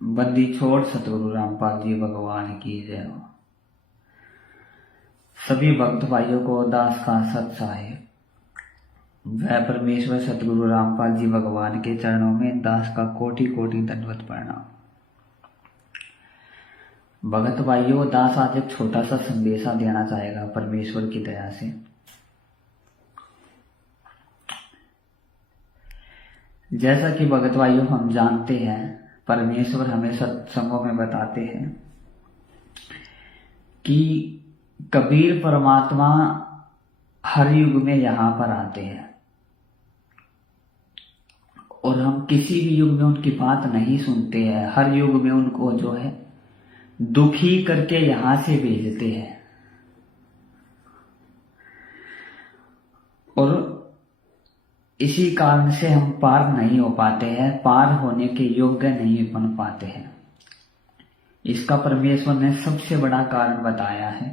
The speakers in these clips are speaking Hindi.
बंदी छोड़ सतगुरु रामपाल जी भगवान की जय हो। सभी भक्त भाइयों को दास का सत साहेब वह परमेश्वर सतगुरु रामपाल जी भगवान के चरणों में दास का कोटि कोटि दंडवत प्रणाम। भगत भाइयों, दास आज एक छोटा सा संदेशा देना चाहेगा परमेश्वर की दया से। जैसा कि भगत भाइयों हम जानते हैं, परमेश्वर हमें सत्संगों में बताते हैं कि कबीर परमात्मा हर युग में यहाँ पर आते हैं और हम किसी भी युग में उनकी बात नहीं सुनते हैं। हर युग में उनको जो है दुखी करके यहाँ से भेजते हैं और इसी कारण से हम पार नहीं हो पाते हैं, पार होने के योग्य नहीं बन पाते हैं। इसका परमेश्वर ने सबसे बड़ा कारण बताया है,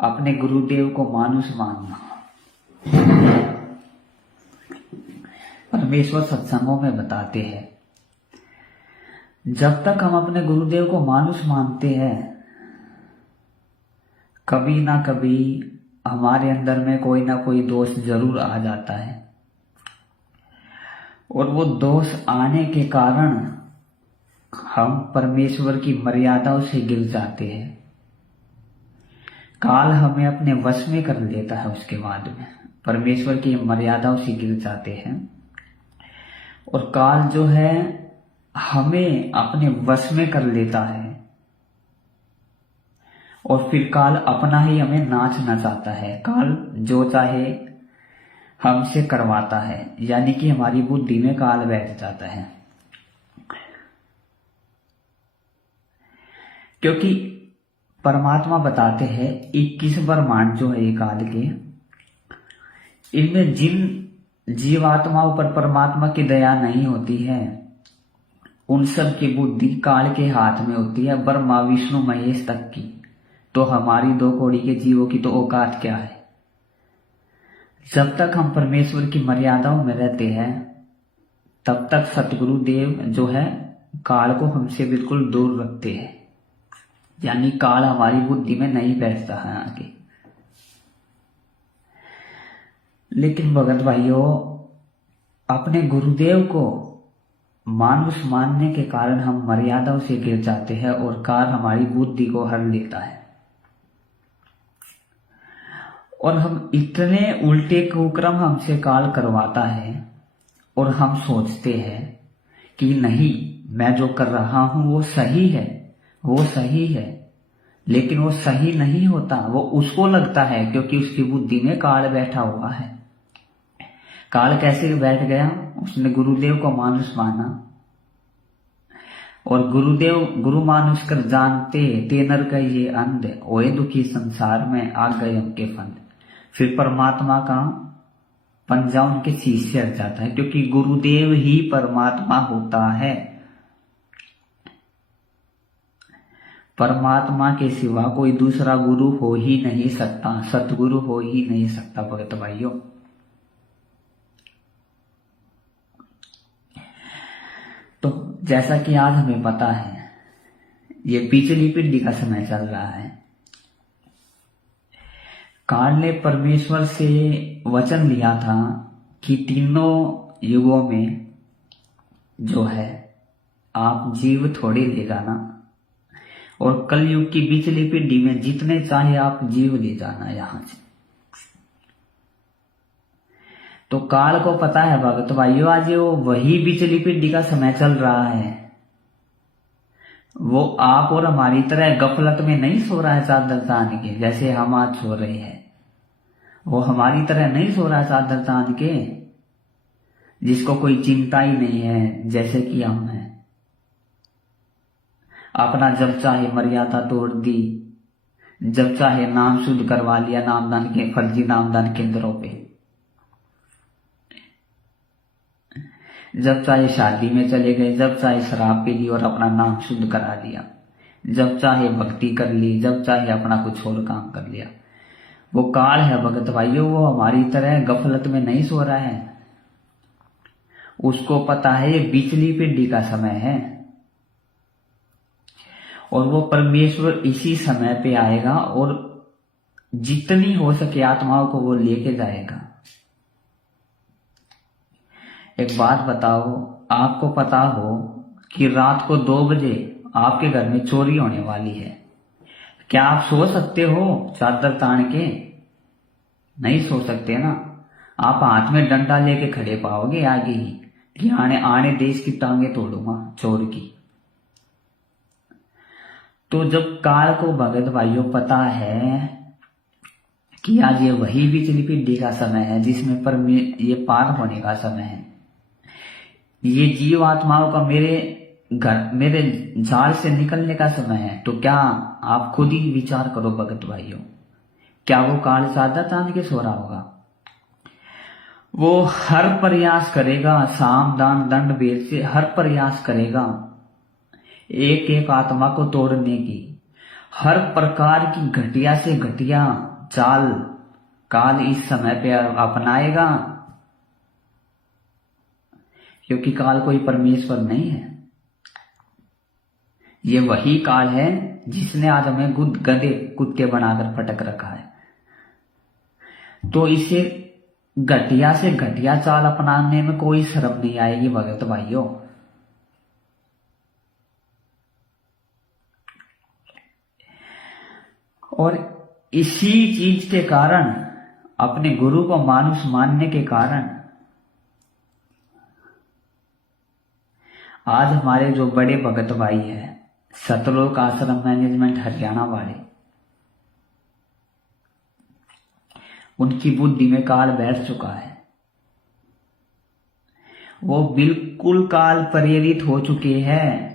अपने गुरुदेव को मानुष मानना। परमेश्वर सत्संगों में बताते हैं, जब तक हम अपने गुरुदेव को मानुष मानते हैं, कभी ना कभी हमारे अंदर में कोई ना कोई दोष जरूर आ जाता है और वो दोष आने के कारण हम परमेश्वर की मर्यादाओं से गिर जाते हैं। काल हमें अपने वश में कर लेता है, उसके बाद में परमेश्वर की मर्यादाओं से गिर जाते हैं और काल जो है हमें अपने वश में कर लेता है और फिर काल अपना ही हमें नाचना चाहता है। काल जो चाहे हमसे करवाता है, यानी कि हमारी बुद्धि में काल बैठ जाता है। क्योंकि परमात्मा बताते हैं 21 ब्रह्मांड जो है ये काल के, इनमें जिन जीवात्माओं पर परमात्मा की दया नहीं होती है, उन सब की बुद्धि काल के हाथ में होती है, ब्रह्मा विष्णु महेश तक की। तो हमारी 2 कौड़ी के जीवों की तो औकात क्या है। जब तक हम परमेश्वर की मर्यादाओं में रहते हैं, तब तक सतगुरु देव जो है काल को हमसे बिल्कुल दूर रखते हैं, यानी काल हमारी बुद्धि में नहीं बैठता है आगे। लेकिन भगत भाइयों, अपने गुरुदेव को मानुष मानने के कारण हम मर्यादाओं से गिर जाते हैं और काल हमारी बुद्धि को हर लेता है और हम इतने उल्टे कुक्रम हमसे काल करवाता है और हम सोचते हैं कि नहीं, मैं जो कर रहा हूं वो सही है, वो सही है। लेकिन वो सही नहीं होता, वो उसको लगता है, क्योंकि उसकी बुद्धि में काल बैठा हुआ है। काल कैसे बैठ गया? उसने गुरुदेव को मानुष माना और गुरुदेव गुरु मानुष कर जानते ते नर कहिए अंध, ओए दुखी संसार में आ गए उनके फंद। फिर परमात्मा का पंजा उनके शीशे हट जाता है, क्योंकि गुरुदेव ही परमात्मा होता है। परमात्मा के सिवा कोई दूसरा गुरु हो ही नहीं सकता, सतगुरु हो ही नहीं सकता भगत भाइयों। तो जैसा कि आज हमें पता है, ये पिछली पीढ़ी का समय चल रहा है। काल ने परमेश्वर से वचन लिया था कि तीनों युगों में जो है आप जीव थोड़े ले जाना और कलयुग की पिछली पीढ़ी में जितने चाहे आप जीव ले जाना यहां से। तो काल को पता है भगत भाइयों, आज वो वही पिछली पीढ़ी का समय चल रहा है। वो आप और हमारी तरह गफलत में नहीं सो रहा है चादर तान के, जैसे हम आज सो रहे हैं। वो हमारी तरह नहीं सो रहा है चादर तान के, जिसको कोई चिंता ही नहीं है, जैसे कि हम हैं। अपना जब चाहे मर्यादा तोड़ दी, जब चाहे नाम शुद्ध करवा लिया नामदान के फर्जी नामदान केंद्रों पे, जब चाहे शादी में चले गए, जब चाहे शराब पी ली और अपना नाम शुद्ध करा लिया, जब चाहे भक्ति कर ली, जब चाहे अपना कुछ और काम कर लिया। वो काल है भगत भाइयों, वो हमारी तरह गफलत में नहीं सो रहा है। उसको पता है ये बिचली पीढ़ी का समय है और वो परमेश्वर इसी समय पे आएगा और जितनी हो सके आत्माओं को वो लेके जाएगा। एक बात बताओ, आपको पता हो कि रात को 2 बजे आपके घर में चोरी होने वाली है, क्या आप सो सकते हो चादर तान के? नहीं सो सकते ना। आप हाथ में डंडा लेके खड़े पाओगे आगे ही कि आने आने देश की टांगे तोड़ूंगा चोर की। तो जब काल को भगत भाइयों पता है कि आज ये वही बिचली पीढ़ी का समय है जिसमें पर ये पार होने का समय है, ये जीव आत्माओं का मेरे जाल से निकलने का समय है, तो क्या आप खुद ही विचार करो भगत भाइयों, क्या वो काल सादा तान के सो रहा होगा? वो हर प्रयास करेगा, साम दान दंड भेद से हर प्रयास करेगा एक एक आत्मा को तोड़ने की। हर प्रकार की घटिया से घटिया चाल काल इस समय पे अपनाएगा, क्योंकि काल कोई परमेश्वर नहीं है। ये वही काल है जिसने आज हमें गधे कुत्ते बनाकर पटक रखा है। तो इसे घटिया से घटिया चाल अपनाने में कोई शर्म नहीं आएगी भगत भाइयों। और इसी चीज के कारण, अपने गुरु को मानुष मानने के कारण, आज हमारे जो बड़े भगत भाई हैं सतलोक आश्रम मैनेजमेंट हरियाणा वाले, उनकी बुद्धि में काल बैठ चुका है। वो बिल्कुल काल प्रेरित हो चुके हैं।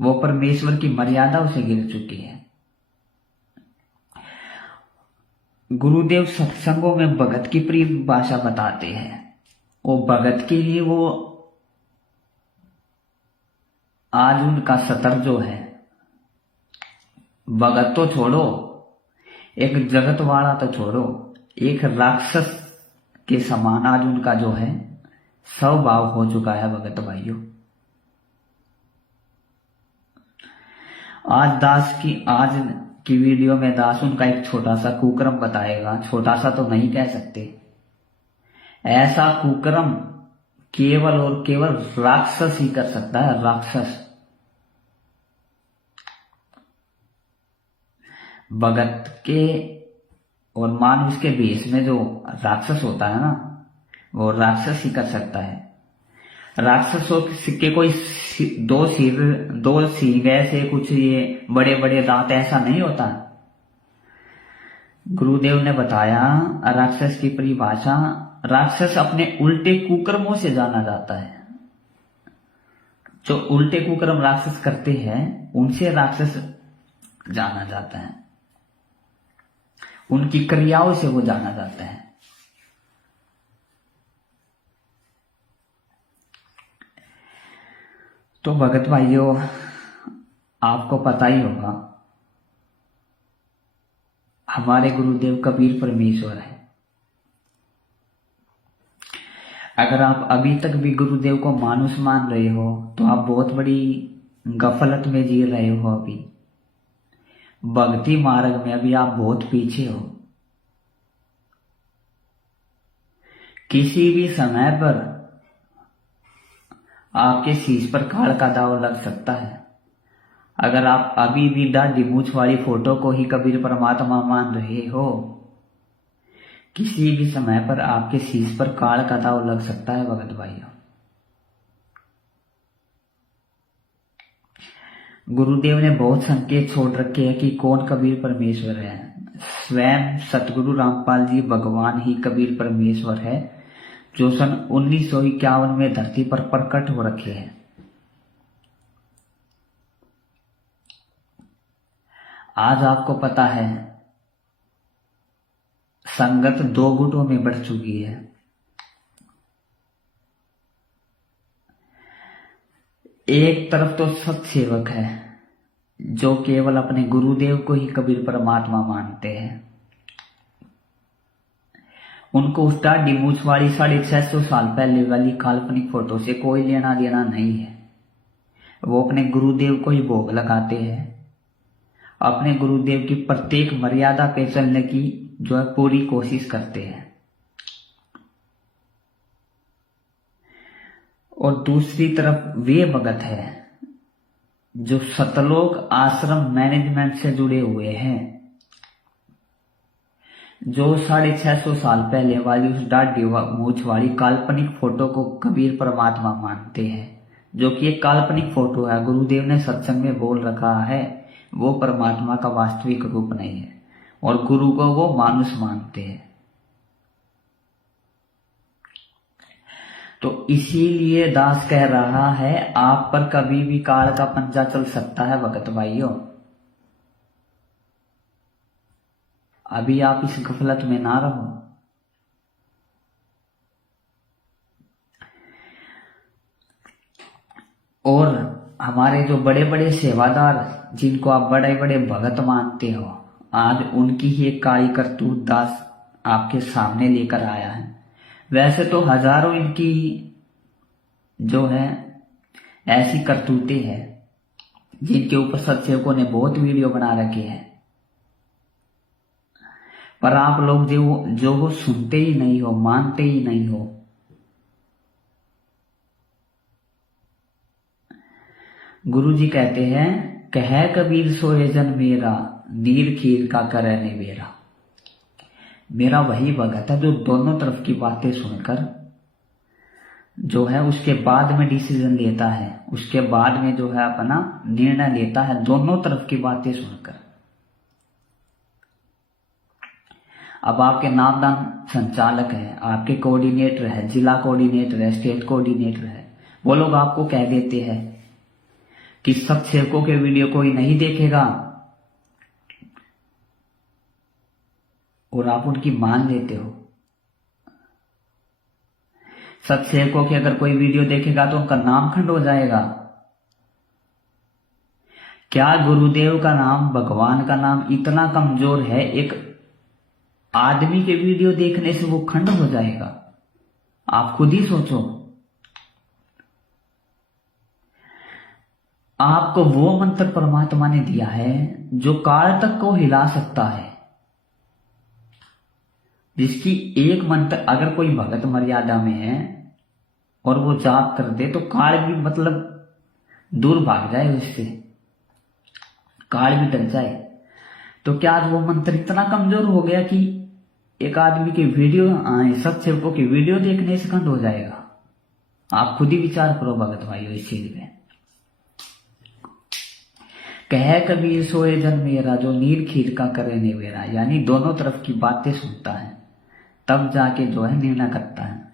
वो परमेश्वर की मर्यादा से गिर चुकी है। गुरुदेव सत्संगों में भगत की प्रिय भाषा बताते हैं। वो भगत के लिए वो आज उनका सतर जो है, भगत तो छोड़ो, एक जगत वाला तो छोड़ो, एक राक्षस के समान आज उनका जो है स्वभाव हो चुका है भगत भाइयों। आज की वीडियो में दास उनका एक छोटा सा कुकर्म बताएगा। छोटा सा तो नहीं कह सकते, ऐसा कुकर्म केवल और केवल राक्षस ही कर सकता है। राक्षस भगत के और मानुष के भेष में जो राक्षस होता है ना, वो राक्षस ही कर सकता है। राक्षसों के कोई दो सिर ऐसे कुछ ये बड़े बड़े दांत ऐसा नहीं होता। गुरुदेव ने बताया राक्षस की परिभाषा, राक्षस अपने उल्टे कुकर्मों से जाना जाता है। जो उल्टे कुकर्म राक्षस करते हैं उनसे राक्षस जाना जाता है, उनकी क्रियाओं से वो जाना जाता है। तो भगत भाइयों, आपको पता ही होगा हमारे गुरुदेव कबीर परमेश्वर है। अगर आप अभी तक भी गुरुदेव को मानुष मान रहे हो तो आप बहुत बड़ी गफलत में जी रहे हो। अभी भक्ति मार्ग में अभी आप बहुत पीछे हो। किसी भी समय पर आपके शीश पर काल का दाव लग सकता है। अगर आप अभी भी दाढ़ी मूछ वाली फोटो को ही कबीर परमात्मा मान रहे हो, किसी भी समय पर आपके शीश पर काल का दाव लग सकता है भगत भाइयों। गुरुदेव ने बहुत संकेत छोड़ रखे हैं कि कौन कबीर परमेश्वर है। स्वयं सतगुरु रामपाल जी भगवान ही कबीर परमेश्वर है, जो सन 1951 में धरती पर प्रकट हो रखे हैं। आज आपको पता है संगत 2 गुटों में बढ़ चुकी है। एक तरफ तो सत्सेवक है जो केवल अपने गुरुदेव को ही कबीर परमात्मा मानते हैं, उनको उस दाढ़ी मूछ वाली 650 साल पहले वाली काल्पनिक फोटो से कोई लेना देना नहीं है। वो अपने गुरुदेव को ही भोग लगाते हैं, अपने गुरुदेव की प्रत्येक मर्यादा पे चलने की जो है पूरी कोशिश करते हैं। और दूसरी तरफ वे भगत है जो सतलोक आश्रम मैनेजमेंट से जुड़े हुए हैं, जो 650 साल पहले वाली उस दाढ़ी मूछ वाली काल्पनिक फोटो को कबीर परमात्मा मानते हैं, जो कि एक काल्पनिक फोटो है। गुरुदेव ने सत्संग में बोल रखा है वो परमात्मा का वास्तविक रूप नहीं है, और गुरु को वो मानुष मानते हैं। तो इसीलिए दास कह रहा है आप पर कभी भी काल का पंजा चल सकता है भगत भाइयों। अभी आप इस गफलत में ना रहो। और हमारे जो बड़े बड़े सेवादार जिनको आप बड़े बड़े भगत मानते हो, आज उनकी ही एक काली करतूत दास आपके सामने लेकर आया है। वैसे तो हजारों इनकी जो है ऐसी करतूतें हैं जिनके ऊपर सत्सेवकों ने बहुत वीडियो बना रखे हैं, पर आप लोग जो वो सुनते ही नहीं हो, मानते ही नहीं हो। गुरु जी कहते हैं कह कबीर सोए जन मेरा, नीर खीर का करे निवेरा। मेरा वही भगत है जो दोनों तरफ की बातें सुनकर जो है उसके बाद में डिसीजन लेता है, उसके बाद में जो है अपना निर्णय लेता है, दोनों तरफ की बातें सुनकर। अब आपके नामदान संचालक है, आपके कोऑर्डिनेटर है, जिला कोऑर्डिनेटर है, स्टेट कोऑर्डिनेटर है, वो लोग आपको कह देते हैं कि सत्सेवकों के वीडियो कोई नहीं देखेगा, और आप उनकी मान लेते हो। सत्सेवकों की अगर कोई वीडियो देखेगा तो उनका नाम खंड हो जाएगा। क्या गुरुदेव का नाम, भगवान का नाम इतना कमजोर है एक आदमी के वीडियो देखने से वो खंड हो जाएगा? आप खुद ही सोचो। आपको वो मंत्र परमात्मा ने दिया है जो काल तक को हिला सकता है, जिसकी एक मंत्र अगर कोई भगत मर्यादा में है और वो जाप कर दे तो काल भी मतलब दूर भाग जाए, उससे काल भी डर जाए। तो क्या आज वो मंत्र इतना कमजोर हो गया कि एक आदमी के वीडियो, सत्सेवकों की वीडियो देखने से खंड हो जाएगा? आप खुद ही विचार करो भगत भाइयों इस चीज में। कह कबीर सोए जन मेरा, जो नीर खीर का करे निवेरा, यानी दोनों तरफ की बातें सुनता है तब जाके जो है निर्णय करता है।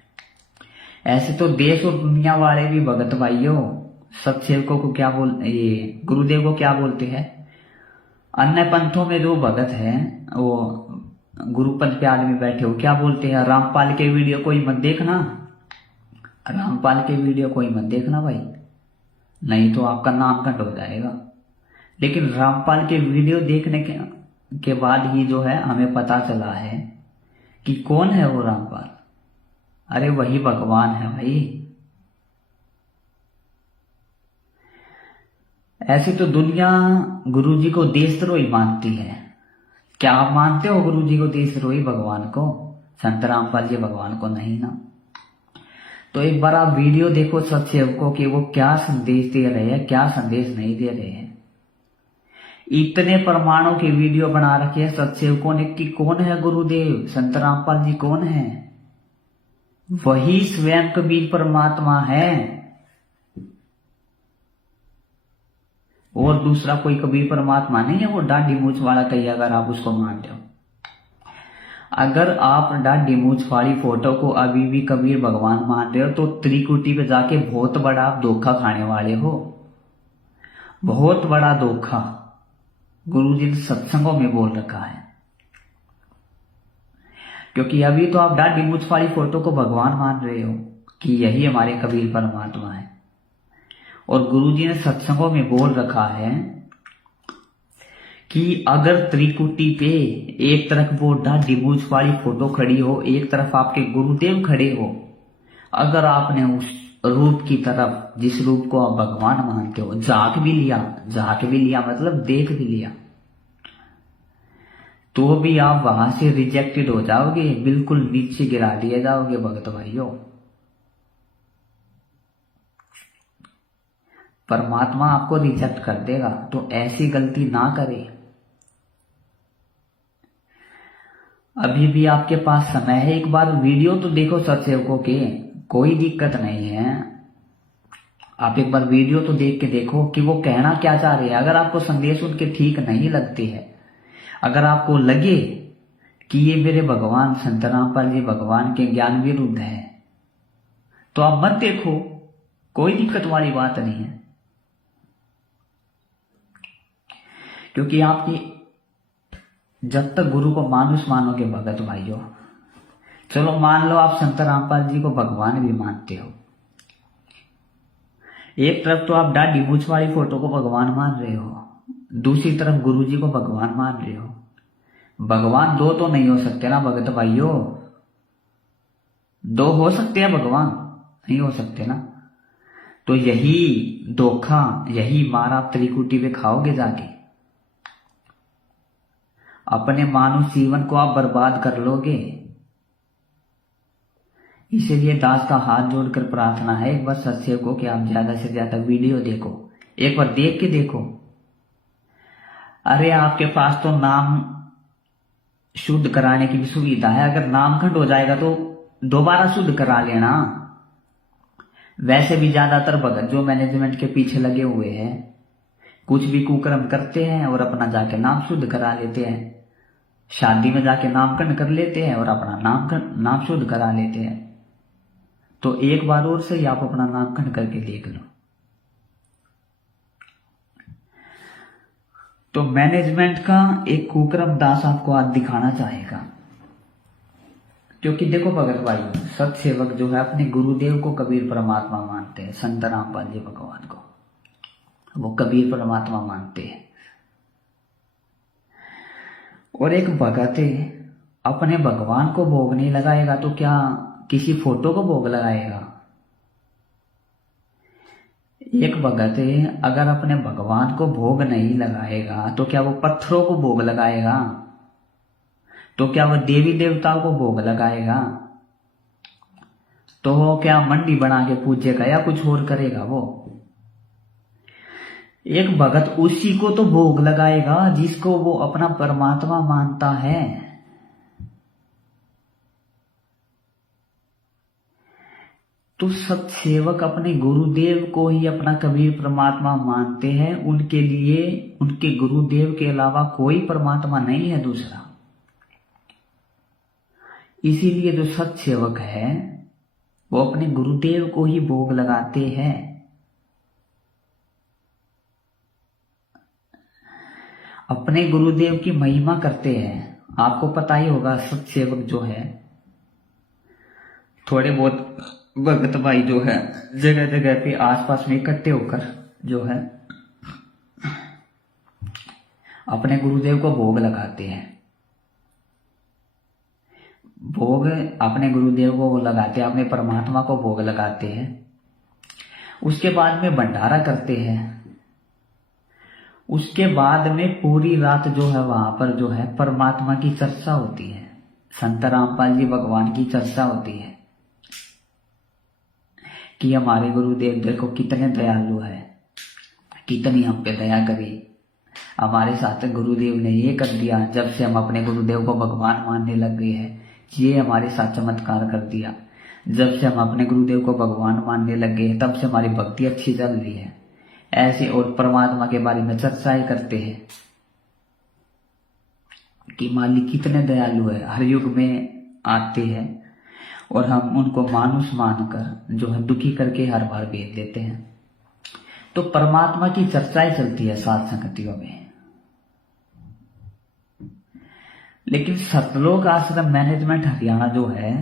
ऐसे तो देश और दुनिया वाले भी भगत भाइयों सत्सेवकों को क्या ये गुरुदेव को क्या बोलते हैं। अन्य पंथों में जो भगत है वो गुरुपद पे आदमी बैठे हो क्या बोलते हैं, रामपाल के वीडियो कोई मत देखना, रामपाल के वीडियो कोई मत देखना भाई, नहीं तो आपका नाम कट हो जाएगा। लेकिन रामपाल के वीडियो देखने के बाद ही जो है हमें पता चला है कि कौन है वो रामपाल। अरे वही भगवान है भाई। ऐसे तो दुनिया गुरुजी को देशद्रोही मानती है। क्या आप मानते हो गुरुजी को देशद्रोही? भगवान को, संत रामपाल जी भगवान को नहीं ना। तो एक बार आप वीडियो देखो सत्सेवकों के, वो क्या संदेश दे रहे हैं, क्या संदेश नहीं दे रहे हैं। इतने परमाणु के वीडियो बना रखे हैं सत्सेवकों ने कि कौन है गुरुदेव, संत रामपाल जी कौन है? वही स्वयं कबीर परमात्मा है, और दूसरा कोई कबीर परमात्मा नहीं है। वो दाढ़ी मूछ वाला कही अगर आप उसको मानते हो, अगर आप दाढ़ी मूछ वाली फोटो को अभी भी कबीर भगवान मान रहे हो तो त्रिकुटी पे जाके बहुत बड़ा आप धोखा खाने वाले हो, बहुत बड़ा धोखा। गुरुजी ने सत्संगों में बोल रखा है। क्योंकि अभी तो आप दाढ़ी मूछ वाली फोटो को भगवान मान रहे हो कि यही हमारे कबीर परमात्मा है, और गुरुजी ने सत्संगों में बोल रखा है कि अगर त्रिकुटी पे एक तरफ वो दाढ़ी मूंछ वाली फोटो खड़ी हो, एक तरफ आपके गुरुदेव खड़े हो, अगर आपने उस रूप की तरफ, जिस रूप को आप भगवान मानते हो, झांक भी लिया मतलब देख भी लिया, तो भी आप वहां से रिजेक्टेड हो जाओगे, बिल्कुल नीचे गिरा दिए जाओगे भगत भाइयों। परमात्मा आपको रिजेक्ट कर देगा, तो ऐसी गलती ना करें। अभी भी आपके पास समय है, एक बार वीडियो तो देखो सत्सेवकों के, कोई दिक्कत नहीं है। आप एक बार वीडियो तो देख के देखो कि वो कहना क्या चाह रहे हैं। अगर आपको संदेश उनके ठीक नहीं लगती है, अगर आपको लगे कि ये मेरे भगवान संत रामपाल जी भगवान के ज्ञान विरुद्ध है, तो आप मत देखो, कोई दिक्कत वाली बात नहीं है। क्योंकि आपकी जब तक गुरु को मानुष मानोगे भगत भाइयों, चलो मान लो आप संत रामपाल जी को भगवान भी मानते हो, एक तरफ तो आप दाढ़ी मूंछ वाली फोटो को भगवान मान रहे हो, दूसरी तरफ गुरु जी को भगवान मान रहे हो। भगवान दो तो नहीं हो सकते ना भगत भाइयों, दो हो सकते हैं भगवान, नहीं हो सकते ना। तो यही धोखा, यही मार आप त्रिकुटी पे खाओगे जाके, अपने मानव जीवन को आप बर्बाद कर लोगे। इसीलिए दास का हाथ जोड़कर प्रार्थना है एक बार सत्सेवकों कि आप ज्यादा से ज्यादा वीडियो देखो, एक बार देख के देखो। अरे आपके पास तो नाम शुद्ध कराने की भी सुविधा है, अगर नाम खंड हो जाएगा तो दोबारा शुद्ध करा लेना। वैसे भी ज्यादातर भगत जो मैनेजमेंट के पीछे लगे हुए हैं, कुछ भी कुकर्म करते हैं और अपना जाके नाम शुद्ध करा लेते हैं, शादी में जाके नामकरण कर लेते हैं और अपना नाम शुद्ध करा लेते हैं। तो एक बार और से ही आप अपना नामकरण करके देख लो। तो मैनेजमेंट का एक कुकर्म दास आपको आज दिखाना चाहेगा। क्योंकि देखो भगत भाई, सत्सेवक जो है अपने गुरुदेव को कबीर परमात्मा मानते हैं, संत रामपाल जी भगवान को वो कबीर परमात्मा मानते हैं। और एक भगत अपने भगवान को भोग नहीं लगाएगा तो क्या किसी फोटो को भोग लगाएगा? एक भगत अगर अपने भगवान को भोग नहीं लगाएगा तो क्या वो पत्थरों को भोग लगाएगा? तो क्या वो देवी देवताओं को भोग लगाएगा? तो वो क्या मंडी बना के पूजेगा या कुछ और करेगा? वो एक भगत उसी को तो भोग लगाएगा जिसको वो अपना परमात्मा मानता है। तो सत्सेवक अपने गुरुदेव को ही अपना कबीर परमात्मा मानते हैं, उनके लिए उनके गुरुदेव के अलावा कोई परमात्मा नहीं है दूसरा। इसीलिए जो सत्सेवक है वो अपने गुरुदेव को ही भोग लगाते हैं। अपने गुरुदेव की महिमा करते हैं। आपको पता ही होगा सत्सेवक जो है, थोड़े बहुत भगत भाई जो है जगह जगह पे आसपास में इकट्ठे होकर जो है अपने गुरुदेव को भोग लगाते हैं। भोग अपने गुरुदेव को लगाते हैं, अपने परमात्मा को भोग लगाते हैं। उसके बाद में भंडारा करते हैं। उसके बाद में पूरी रात जो है वहां पर जो है परमात्मा की चर्चा होती है, संत रामपाल जी भगवान की चर्चा होती है कि हमारे गुरुदेव देखो कितने दयालु है, कितनी हम पे दया करी, हमारे साथ गुरुदेव ने ये कर दिया। जब से हम अपने गुरुदेव को भगवान मानने लग गए हैं, ये हमारे साथ चमत्कार कर दिया। जब से हम अपने गुरुदेव को भगवान मानने लग गए हैं, तब से हमारी भक्ति अच्छी चल रही है। ऐसे और परमात्मा के बारे में चर्चाएं करते हैं कि मालिक कितने दयालु है, हर युग में आते हैं और हम उनको मानुष मानकर जो है दुखी करके हर बार भेज देते हैं। तो परमात्मा की चर्चाएं चलती है सात संगतियों में। लेकिन सतलोक आश्रम मैनेजमेंट हरियाणा जो है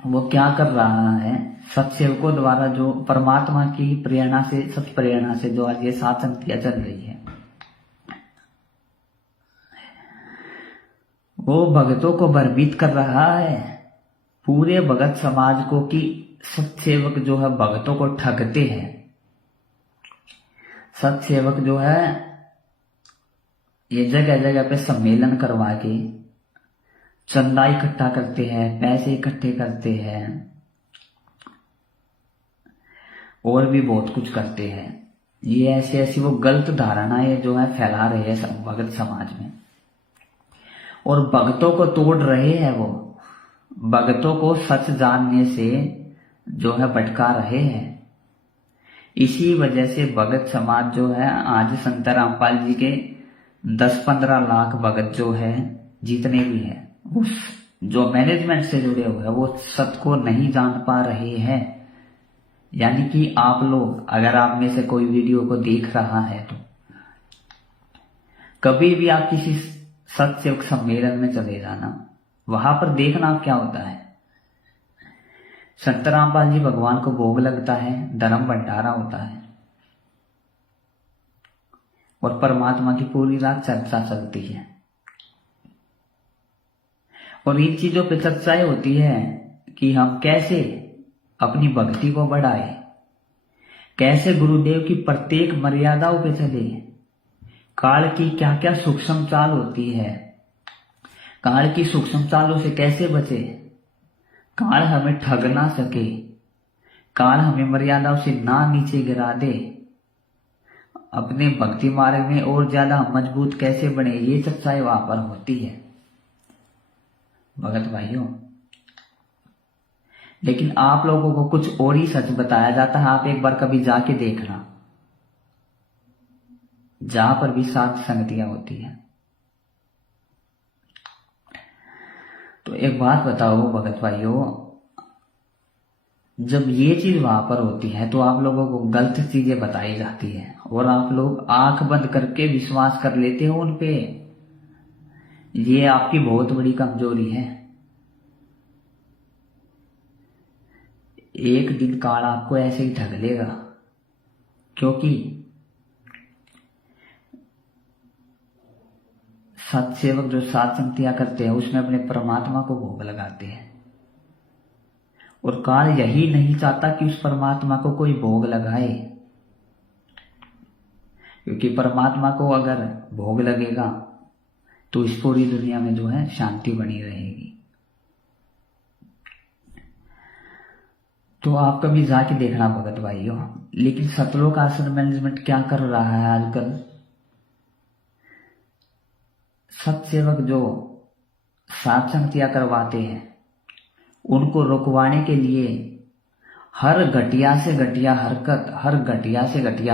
वो क्या कर रहा है, सत्सेवकों द्वारा जो परमात्मा की प्रेरणा से, सत प्रेरणा से जो आज ये सात संगतियां चल रही है, वो भगतों को भयभीत कर रहा है, पूरे भगत समाज को, कि सत्सेवक जो है भगतों को ठगते हैं। सत्सेवक जो है ये जगह जगह पे सम्मेलन करवा के चंदा इकट्ठा करते हैं, पैसे इकट्ठे करते हैं और भी बहुत कुछ करते हैं। ये ऐसी ऐसी वो गलत धारणाएं जो है फैला रहे हैं भगत समाज में, और भगतों को तोड़ रहे हैं। वो भगतों को सच जानने से जो है भटका रहे हैं। इसी वजह से भगत समाज जो है आज संत रामपाल जी के 10-15 लाख भगत जो है जितने भी हैं, उस जो मैनेजमेंट से जुड़े हुए हैं, वो सत्य को नहीं जान पा रहे हैं। यानी कि आप लोग, अगर आप में से कोई वीडियो को देख रहा है तो कभी भी आप किसी सत्सेवक सम्मेलन में चले जाना, वहां पर देखना क्या होता है। संत रामपाल जी भगवान को भोग लगता है, धर्म भंडारा होता है और परमात्मा की पूरी रात चर्चा चलती है। और इन चीजों पे चर्चाएं होती है कि हम कैसे अपनी भक्ति को बढ़ाए, कैसे गुरुदेव की प्रत्येक मर्यादाओं पे चले, काल की क्या क्या सूक्ष्म चाल होती है, काल की सूक्ष्म चालों से कैसे बचे, काल हमें ठग ना सके, काल हमें मर्यादाओं से ना नीचे गिरा दे, अपने भक्ति मार्ग में और ज्यादा मजबूत कैसे बने, ये चर्चाएं वहां पर होती है भगत भाइयों। लेकिन आप लोगों को कुछ और ही सच बताया जाता है। आप एक बार कभी जाके देखना, जहां पर भी सात संगतियां होती है। तो एक बात बताओ भगत भाइयों, जब ये चीज वहां पर होती है तो आप लोगों को गलत चीजें बताई जाती है और आप लोग आंख बंद करके विश्वास कर लेते हो उन पे। ये आपकी बहुत बड़ी कमजोरी है। एक दिन काल आपको ऐसे ही ठग लेगा, क्योंकि सत्सेवक जो सत्संगतियां करते हैं उसमें अपने परमात्मा को भोग लगाते हैं, और काल यही नहीं चाहता कि उस परमात्मा को कोई भोग लगाए, क्योंकि परमात्मा को अगर भोग लगेगा तो इस पूरी दुनिया में जो है शांति बनी रहेगी। तो आप कभी जाके देखना भगत भाइयों। लेकिन सतलोक आश्रम मैनेजमेंट क्या कर रहा है आजकल, सत्सेवक जो सत्संगतियां करवाते हैं उनको रुकवाने के लिए हर घटिया से घटिया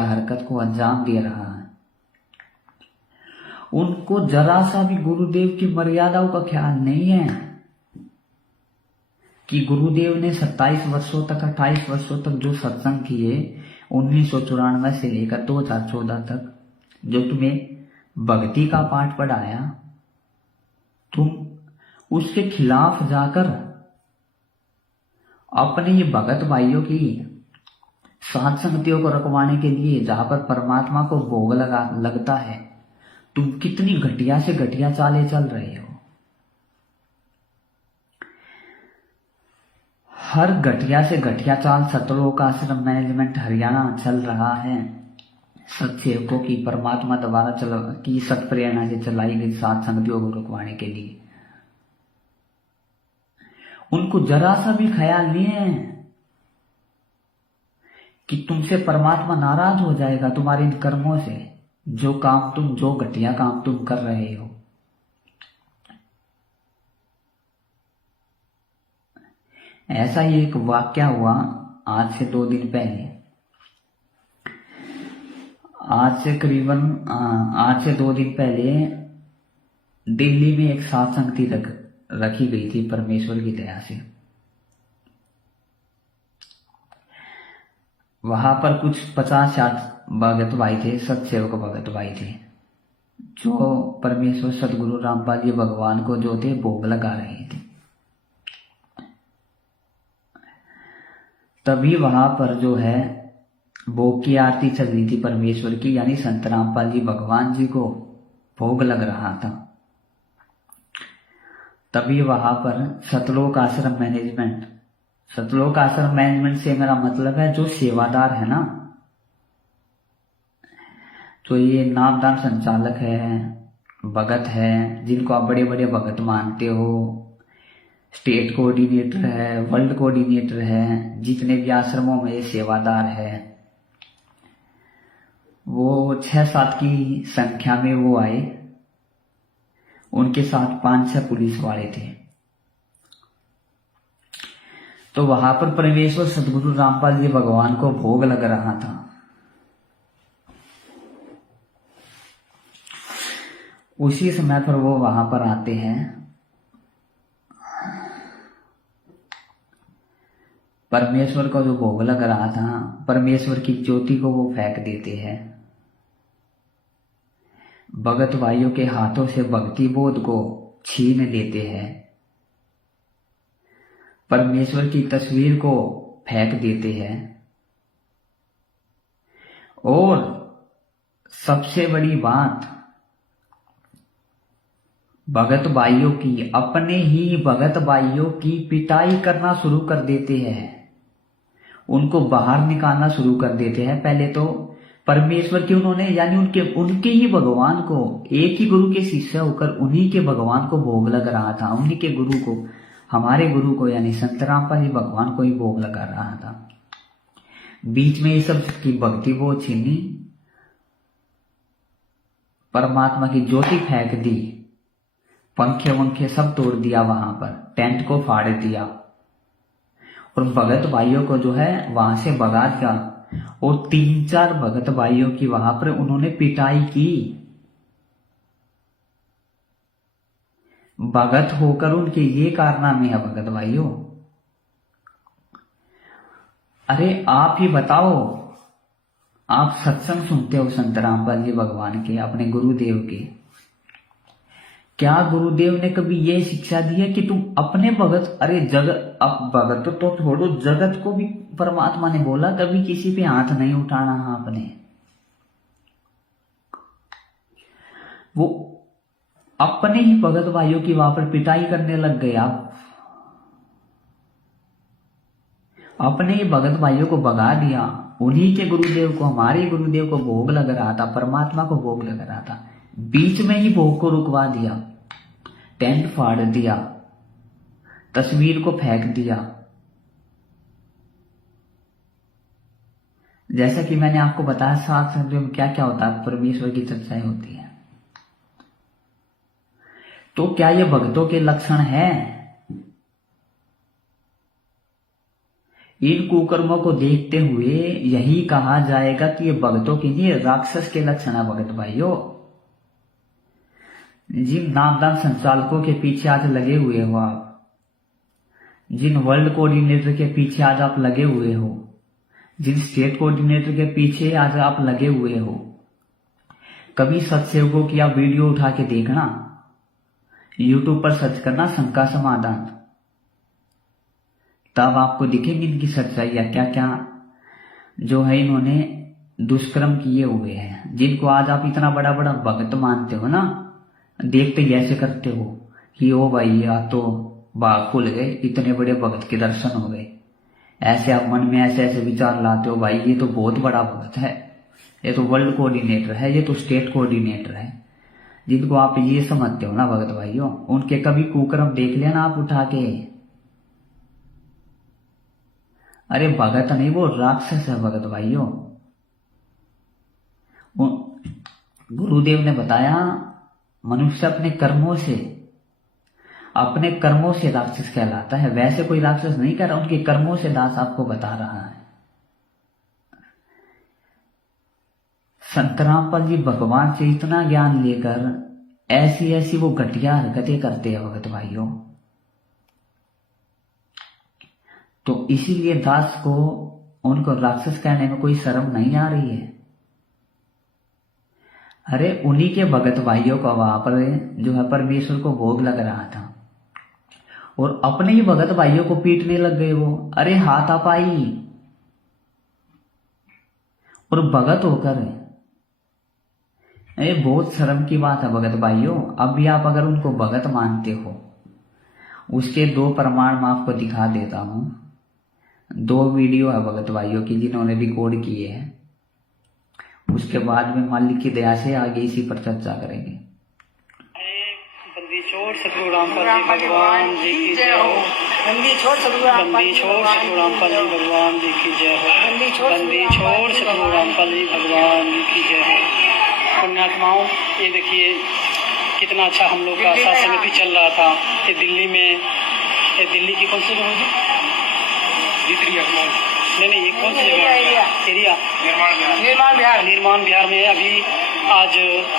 हरकत को अंजाम दे रहा है। उनको जरा सा भी गुरुदेव की मर्यादाओं का ख्याल नहीं है कि गुरुदेव ने 28 वर्षों तक जो सत्संग किए 1994 से लेकर 2014 तक, जो तुम्हें भक्ति का पाठ पढ़ाया, तुम उसके खिलाफ जाकर अपने ये भगत भाइयों की सत्संगतियों को रखवाने के लिए, जहां पर परमात्मा को भोग लगता है, तुम कितनी घटिया से घटिया चालें चल रहे हो। हर घटिया से घटिया चाल सतलोक आश्रम मैनेजमेंट हरियाणा चल रहा है। सत्सेवकों की परमात्मा द्वारा की सत प्रेरणा से चलाई गई सत्संगतियों को रुकवाने के लिए उनको जरा सा भी ख्याल नहीं है कि तुमसे परमात्मा नाराज हो जाएगा तुम्हारे इन कर्मों से, जो घटिया काम तुम कर रहे हो। ऐसा ही एक वाक्या हुआ आज से 2 दिन पहले। आज से 2 दिन पहले दिल्ली में एक सत्संगति रखी गई थी परमेश्वर की दया से। वहां पर कुछ 50-60 भगत भाई थे, सत्सेवक भगत भाई थे, जो परमेश्वर सदगुरु रामपाल जी भगवान को जो थे भोग लगा रहे थे। तभी वहां पर जो है भोग की आरती चल रही थी परमेश्वर की, यानी संत रामपाल जी भगवान जी को भोग लग रहा था। तभी वहां पर सतलोक आश्रम मैनेजमेंट, सतलोक आश्रम मैनेजमेंट से मेरा मतलब है जो सेवादार है ना, तो ये नामदान संचालक है, भगत है, जिनको आप बड़े बड़े भगत मानते हो, स्टेट कोऑर्डिनेटर है, वर्ल्ड कोऑर्डिनेटर है, जितने भी आश्रमों में ये सेवादार है, वो 6-7 की संख्या में वो आए। उनके साथ 5-6 पुलिस वाले थे। तो वहां पर परमेश्वर सदगुरु रामपाल जी भगवान को भोग लग रहा था। उसी समय पर वो वहां पर आते हैं। परमेश्वर को जो भोग लग रहा था, परमेश्वर की ज्योति को वो फेंक देते हैं। भगत भाइयों के हाथों से भक्ति बोध को छीन लेते हैं। परमेश्वर की तस्वीर को फेंक देते हैं। और सबसे बड़ी बात, भगत भाइयों की, अपने ही भगत भाइयों की पिटाई करना शुरू कर देते हैं। उनको बाहर निकालना शुरू कर देते हैं। पहले तो परमेश्वर के उन्होंने, यानी उनके ही भगवान को, एक ही गुरु के शिष्य होकर उन्हीं के भगवान को भोग लग रहा था। उन्हीं के गुरु को, हमारे गुरु को, यानी संत रामपाल जी भगवान को ही भोग लगा रहा था। बीच में ये सब की भक्ति वो छीनी, परमात्मा की ज्योति फेंक दी, पंखे वंखे सब तोड़ दिया, वहां पर टेंट को फाड़ दिया और भगत भाइयों को जो है वहां से भगा दिया। और 3-4 भगत भाइयों की वहां पर उन्होंने पिटाई की। भगत होकर उनके ये कारनामे है भगत भाइयों। अरे आप ही बताओ, आप सत्संग सुनते हो संत रामपाल जी भगवान के, अपने गुरुदेव के, क्या गुरुदेव ने कभी ये शिक्षा दी है कि तुम अपने भगत, अरे जगत, अब भगत तो छोड़ो, जगत को भी परमात्मा ने बोला कभी किसी पे हाथ नहीं उठाना आपने। वो अपने ही भगत भाइयों की वहां पर पिटाई करने लग गए। आप अपने ही भगत भाइयों को भगा दिया। उन्हीं के गुरुदेव को, हमारे गुरुदेव को भोग लग रहा था, परमात्मा को भोग लग रहा था, बीच में ही भोग को रुकवा दिया, टेंट फाड़ दिया, तस्वीर को फेंक दिया। जैसा कि मैंने आपको बताया, सत्संग में क्या क्या होता है, परमेश्वर की चर्चाएं होती है। तो क्या ये भक्तों के लक्षण है? इन कुकर्मों को देखते हुए यही कहा जाएगा कि ये भक्तों के लिए राक्षस के लक्षण है। भगत भाइयों, जिन नामदान संचालकों के पीछे आज लगे हुए हो आप, जिन वर्ल्ड कोऑर्डिनेटर के पीछे आज आप लगे हुए हो, जिन स्टेट कोऑर्डिनेटर के पीछे आज आप लगे हुए हो, कभी सत्संगों की आप वीडियो उठा के देखना, यूट्यूब पर सर्च करना शंका समाधान, तब आपको दिखेंगी इनकी सच्चाइयां, क्या क्या जो है इन्होंने दुष्कर्म किए हुए हैं। जिनको आज आप इतना बड़ा बड़ा भक्त मानते हो ना, देखते ही ऐसे करते हो कि ओ भाई या तो बाग खुल गए, इतने बड़े भक्त के दर्शन हो गए। ऐसे आप मन में ऐसे ऐसे विचार लाते हो, भाई ये तो बहुत बड़ा भक्त है, ये तो वर्ल्ड कोऑर्डिनेटर है, ये तो स्टेट कोऑर्डिनेटर है। जिनको आप ये समझते हो ना भगत भाइयों, उनके कभी कुकर्म देख लेना आप उठा के। अरे भगत नहीं, वो राक्षस है भगत भाइयों। गुरुदेव ने बताया मनुष्य अपने कर्मों से राक्षस कहलाता है। वैसे कोई राक्षस नहीं कह रहा, उनके कर्मों से दास आपको बता रहा है। संत रामपाल जी भगवान से इतना ज्ञान लेकर ऐसी ऐसी वो घटिया हरकतें करते हैं भगत भाइयों। तो इसीलिए दास को, उनको राक्षस कहने में कोई शर्म नहीं आ रही है। अरे उन्हीं के भगत भाइयों का वहां पर जो है परमेश्वर को भोग लग रहा था और अपने ही भगत भाइयों को पीटने लग गए वो। अरे हाथापाई, और भगत होकर, ये बहुत शर्म की बात है भगत भाइयों। अब भी आप अगर उनको भगत मानते हो उसके 2 प्रमाण मैं आपको दिखा देता हूँ। 2 वीडियो है भगत भाइयों की जिन्होंने रिकॉर्ड किए हैं। उसके बाद में मालिक की दया से आगे इसी पर चर्चा करेंगे। बंदी छोड़ सतगुरु रामपाल जी भगवान जी की जय हो। बंदी छोड़ सतगुरु रामपाल जी भगवान जी की जय हो। बंदी छोड़ सतगुरु रामपाल जी भगवान जी की जय हो। पुण्यात्माओं, ये देखिए कितना अच्छा हम लोग का साथ समिति चल रहा था। ये दिल्ली में, ये दिल्ली की कौन सी जगह है? नहीं, ये कौन सी जगह एरिया? निर्माण बिहार में अभी आज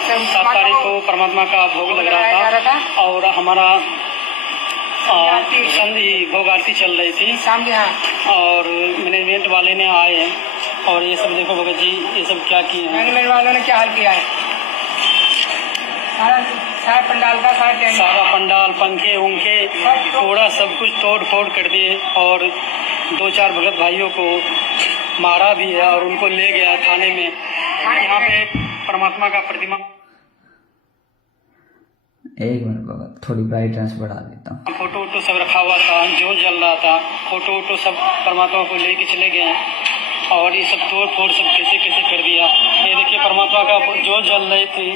7 तारीख को परमात्मा का भोग लग रहा था और हमारा संधि भोग आरती चल रही थी शाम के। और मैनेजमेंट वाले ने आए और ये सब देखो भगत जी, ये सब क्या किए हैं। मैनेजमेंट वालों ने क्या हाल किया है? सारा पंडाल का सारा पंडाल, पंखे उनके थोड़ा सब कुछ तोड़ फोड़ कर दिए और 2-4 भगत भाइयों को मारा भी है और उनको ले गया थाने में। यहाँ पे परमात्मा का प्रतिमा, एक मिनट भगत, थोड़ी ब्राइटनेस बढ़ा देता हूँ। फोटो वोटो सब रखा हुआ था, जो जल रहा था, फोटो वोटो सब परमात्मा को लेके चले गए और ये सब तोड़ फोड़ सब कैसे कैसे कर दिया। ये देखिए परमात्मा का जो जल रही थी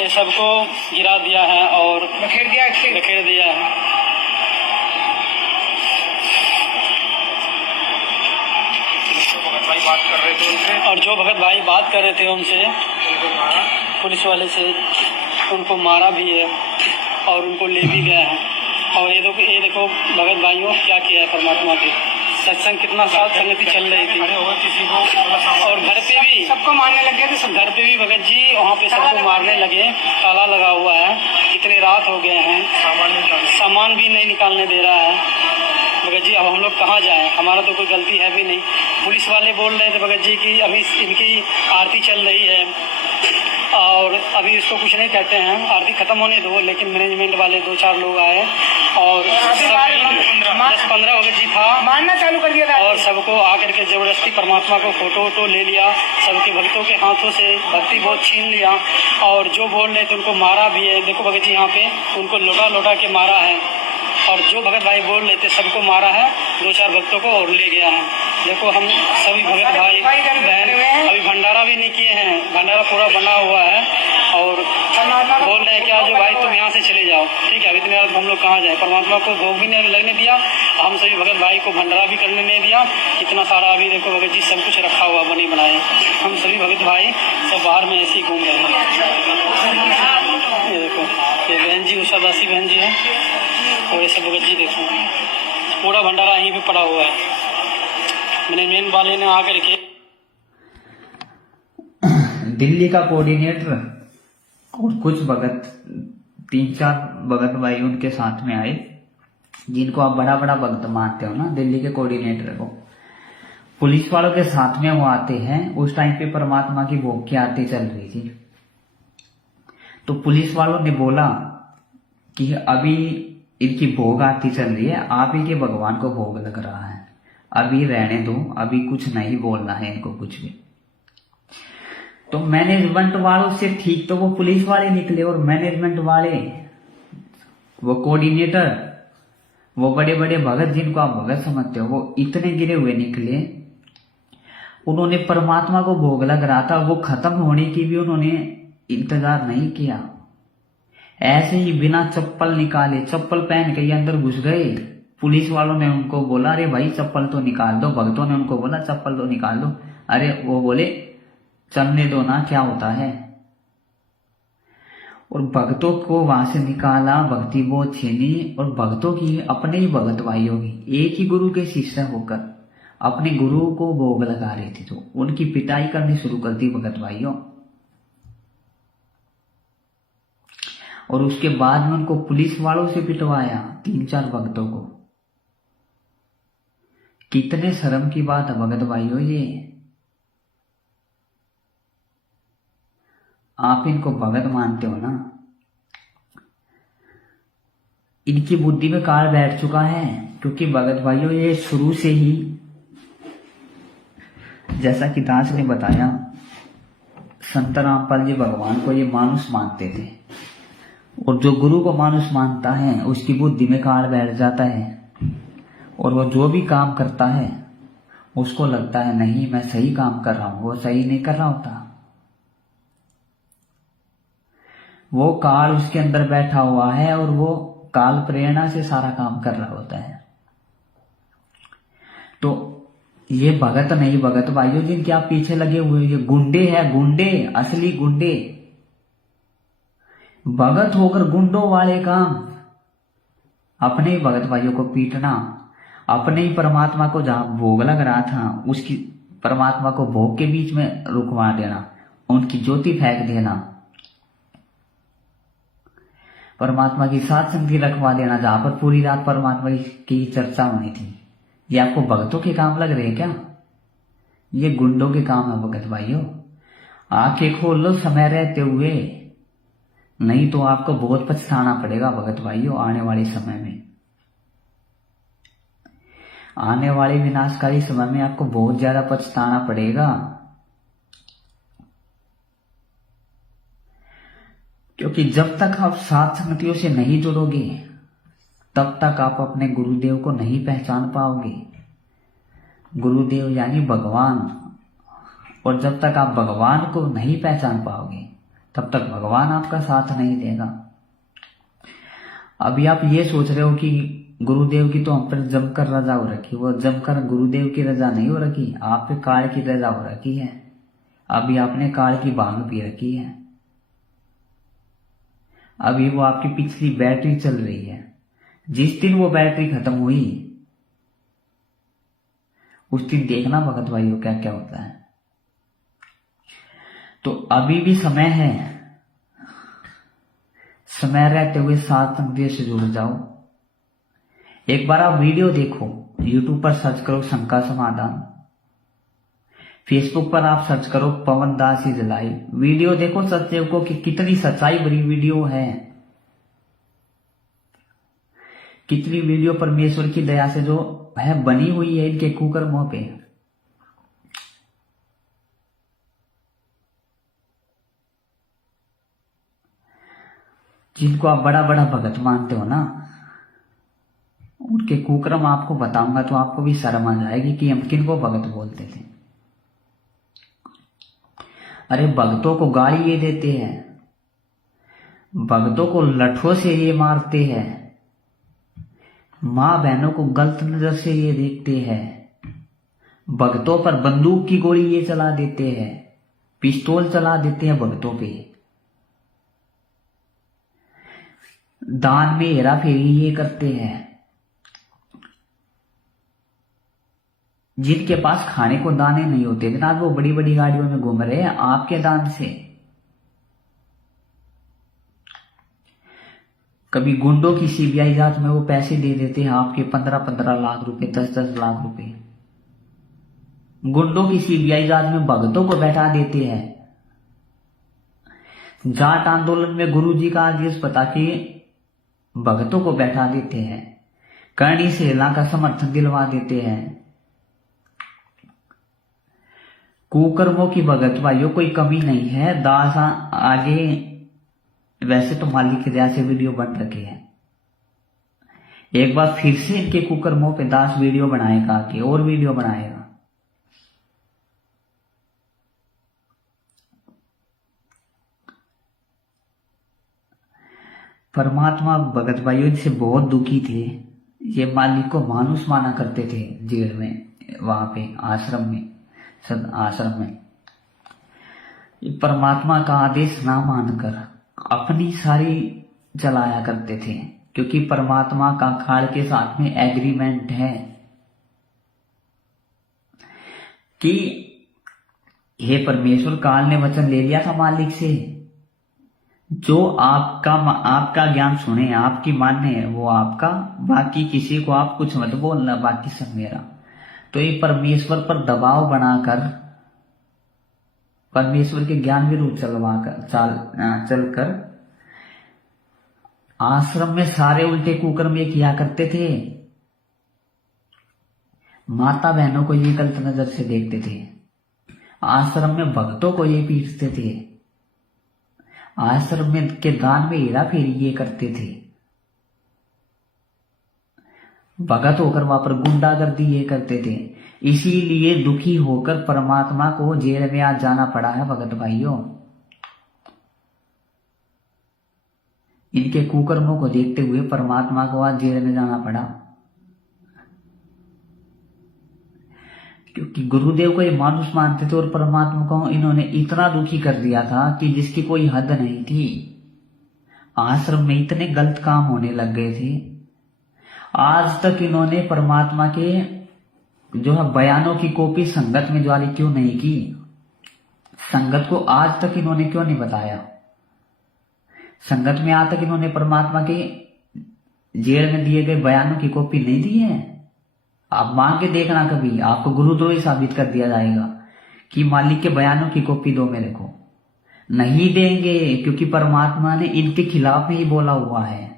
ये सबको गिरा दिया है और बखेर दिया है। बात कर रहे थे उनसे, और जो भगत भाई बात कर रहे थे उनसे, पुलिस वाले से, उनको मारा भी है और उनको ले भी गया है। और ये देखो भगत भाइयों क्या किया है परमात्मा के। सत्संग कितना साथ संगति चल रही थी और घर पे भी सबको मारने लगे थे। सब घर पे भी भगत जी वहाँ पे सबको मारने लगे। ताला लगा हुआ है, इतने रात हो गए हैं, सामान भी नहीं निकालने दे रहा है। भगत जी अब हम लोग कहाँ जाएं? हमारा तो कोई गलती है भी नहीं। पुलिस वाले बोल रहे थे भगत जी की अभी इनकी आरती चल रही है और अभी इसको कुछ नहीं कहते हैं, आरती खत्म होने दो। लेकिन मैनेजमेंट वाले 2-4 लोग आए और 10-15 भगत जी था, मारना चालू कर दिया और सबको आकर के जबरदस्ती परमात्मा को फोटो वोटो ले लिया। सबके भक्तों के हाथों से भक्ति बहुत छीन लिया और जो बोल रहे थे उनको मारा भी है। देखो भगत जी यहाँ पे उनको लोटा के मारा है और जो भगत भाई बोल रहे थे सबको मारा है। 2-4 भक्तों को और ले गया है। देखो हम सभी भगत भाई बहन अभी भंडारा भी नहीं किए हैं, भंडारा पूरा बना हुआ है और बोल रहे हैं क्या जो भाई तुम यहाँ से चले जाओ, ठीक है। अभी इतने रात हम लोग कहाँ जाए? परमात्मा को भोग भी नहीं लगने दिया, हम सभी भगत भाई को भंडारा भी करने नहीं दिया। इतना सारा अभी देखो भगत जी सब कुछ रखा हुआ बने बनाए। हम सभी भगत भाई सब बाहर में ऐसे ही घूम रहे हैं। ये देखो ये बहन जी उषा दासी बहन जी है और ये सब भगत जी देखो पूरा भंडारा यहीं पे पड़ा हुआ है। मैनेजमेंट वाले ने आकर के दिल्ली का कोऑर्डिनेटर और कुछ भगत 3-4 भगत भाई उनके साथ में आए, जिनको आप बड़ा भक्त मानते हो ना, दिल्ली के कोऑर्डिनेटर को। पुलिस वालों के साथ में वो आते हैं। उस टाइम पे परमात्मा की भोग की आरती चल रही थी। तो पुलिस वालों ने बोला कि अभी इनकी भोग आरती चल रही है, आप ही के भगवान को भोग लग रहा है, अभी रहने दो, अभी कुछ नहीं बोलना है इनको कुछ भी। तो मैनेजमेंट वालों से ठीक तो वो पुलिस वाले निकले और मैनेजमेंट वाले, वो कोऑर्डिनेटर, वो बड़े भगत जिनको आप भगत समझते हो, वो इतने गिरे हुए निकले। उन्होंने परमात्मा को भोग लग रहा था, वो खत्म होने की भी उन्होंने इंतजार नहीं किया। ऐसे ही बिना चप्पल निकाले, चप्पल पहन के अंदर घुस गए। पुलिस वालों ने उनको बोला अरे भाई चप्पल तो निकाल दो। भक्तों ने उनको बोला चप्पल तो निकाल दो। अरे वो बोले चलने दो ना, क्या होता है। और भक्तों को वहां से निकाला, भक्ति बोध छीनी और भक्तों की, अपने ही भगत भाइयों की, एक ही गुरु के शिष्य होकर अपने गुरु को भोग लगा रहे थे, तो उनकी पिटाई करनी शुरू कर दी भगत भाइयों। और उसके बाद में उनको पुलिस वालों से पिटवाया 3-4 भक्तों को। कितने शर्म की बात है भगत भाइयों ये। आप इनको भगत मानते हो ना, इनकी बुद्धि में काल बैठ चुका है। क्योंकि भगत भाइयों ये शुरू से ही, जैसा कि दास ने बताया, संत रामपाल जी भगवान को ये मानुष मानते थे। और जो गुरु को मानुष मानता है उसकी बुद्धि में काल बैठ जाता है और वो जो भी काम करता है उसको लगता है नहीं मैं सही काम कर रहा हूं, वो सही नहीं कर रहा होता। वो काल उसके अंदर बैठा हुआ है और वो काल प्रेरणा से सारा काम कर रहा होता है। तो ये भगत नहीं, भगत भाइयों जिनके आप पीछे लगे हुए, ये गुंडे हैं, गुंडे, असली गुंडे। भगत होकर गुंडों वाले काम, अपने ही भगत भाइयों को पीटना, अपने ही परमात्मा को जहां भोग लग रहा था उसकी परमात्मा को भोग के बीच में रुकवा देना, उनकी ज्योति फेंक देना, परमात्मा की साथ संगति रखवा देना जहां पर पूरी रात परमात्मा की चर्चा होनी थी। ये आपको भगतों के काम लग रहे हैं क्या? ये गुंडों के काम है भगत भाइयों। आंखें खोल लो समय रहते हुए, नहीं तो आपको बहुत पछताना पड़ेगा भगत भाइयों आने वाले समय में। आने वाले विनाशकारी समय में आपको बहुत ज्यादा पछताना पड़ेगा, क्योंकि जब तक आप सात संगतियों से नहीं जुड़ोगे तब तक आप अपने गुरुदेव को नहीं पहचान पाओगे। गुरुदेव यानी भगवान, और जब तक आप भगवान को नहीं पहचान पाओगे तब तक भगवान आपका साथ नहीं देगा। अभी आप ये सोच रहे हो कि गुरुदेव की तो हम पर जमकर रजा हो रखी, वो जमकर गुरुदेव की रजा नहीं हो रखी, आप पे काल की रजा हो रखी है। अभी आपने काल की भांग पी रखी है, अभी वो आपकी पिछली बैटरी चल रही है। जिस दिन वो बैटरी खत्म हुई उस दिन देखना भगत भाइयों क्या क्या होता है। तो अभी भी समय है, समय रहते हुए सात संगतियों से जुड़ जाओ। एक बार आप वीडियो देखो, यूट्यूब पर सर्च करो शंका समाधान, फेसबुक पर आप सर्च करो पवन दास इज लाइव, वीडियो देखो सत्य को कि कितनी सच्चाई भरी वीडियो है, कितनी वीडियो परमेश्वर की दया से जो है बनी हुई है इनके कुकर्मों पे। जिनको आप बड़ा बड़ा भगत मानते हो ना, उनके कुकर्म आपको बताऊंगा तो आपको भी शर्म आ जाएगी कि हम किनको भगत बोलते थे। अरे भक्तों को गाली ये देते हैं, भक्तों को लठों से ये मारते हैं, माँ बहनों को गलत नजर से ये देखते हैं, भक्तों पर बंदूक की गोली ये चला देते हैं, पिस्तौल चला देते हैं भक्तों पे, दान में हेरा फेरी ये करते हैं। जिनके पास खाने को दाने नहीं होते जनाब, वो बड़ी बड़ी गाड़ियों में घूम रहे हैं आपके दान से। कभी गुंडों की सीबीआई जांच में वो पैसे दे देते हैं आपके 15-15 लाख रुपए, 10-10 लाख रुपए। गुंडों की सीबीआई जांच में भगतों को बैठा देते हैं। जाट आंदोलन में गुरुजी का आदेश बता के भगतों को बैठा देते हैं, करणी सेना का समर्थन दिलवा देते हैं। कुकर्मों की भगत भाइयों कोई कमी नहीं है। दास आगे वैसे तो मालिक की दया से वीडियो बन रखे हैं, एक बार फिर से इनके कुकर्मों पे दास वीडियो बनाएगा कि और वीडियो बनाएगा। परमात्मा भगत भाइयों से बहुत दुखी थे। ये मालिक को मानुष माना करते थे जेल में, वहां पे आश्रम में, सद आश्रम में। ये परमात्मा का आदेश ना मानकर अपनी सारी चलाया करते थे, क्योंकि परमात्मा का काल के साथ में एग्रीमेंट है कि हे परमेश्वर, काल ने वचन ले लिया था मालिक से, जो आपका ज्ञान सुने, आपकी माने वो आपका, बाकी किसी को आप कुछ मत बोलना, बाकी सब मेरा। तो ये परमेश्वर पर दबाव बनाकर, परमेश्वर के ज्ञान विरुद्ध चलकर आश्रम में सारे उल्टे कुकर्म ये किया करते थे। माता बहनों को ये गलत नजर से देखते थे, आश्रम में भक्तों को ये पीटते थे, आश्रम में के दान में हेरा फेरी ये करते थे, भगत होकर वहां पर गुंडागर्दी ये करते थे। इसीलिए दुखी होकर परमात्मा को जेल में आज जाना पड़ा है भगत भाइयों। इनके कुकर्मों को देखते हुए परमात्मा को आज जेल में जाना पड़ा, क्योंकि गुरुदेव को ये मानुष मानते थे और परमात्मा को इन्होंने इतना दुखी कर दिया था कि जिसकी कोई हद नहीं थी। आश्रम में इतने गलत काम होने लग गए थे। आज तक इन्होंने परमात्मा के जो है बयानों की कॉपी संगत में जारी क्यों नहीं की? संगत को आज तक इन्होंने क्यों नहीं बताया? संगत में आज तक इन्होंने परमात्मा के जेल में दिए गए बयानों की कॉपी नहीं दी है। आप मांग के देखना, कभी आपको गुरुद्रोही साबित कर दिया जाएगा कि मालिक के बयानों की कॉपी दो मेरे को। नहीं देंगे, क्योंकि परमात्मा ने इनके खिलाफ में ही बोला हुआ है।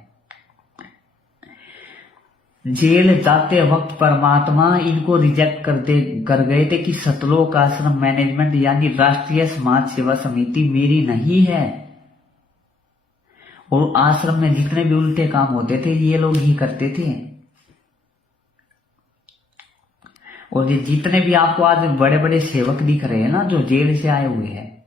जेल जाते वक्त परमात्मा इनको रिजेक्ट कर गए थे कि सतलोक आश्रम मैनेजमेंट यानी राष्ट्रीय समाज सेवा समिति मेरी नहीं है, और आश्रम में जितने भी उल्टे काम होते थे ये लोग ही करते थे। और ये जितने भी आपको आज बड़े बड़े सेवक दिख रहे हैं ना, जो जेल से आए हुए हैं,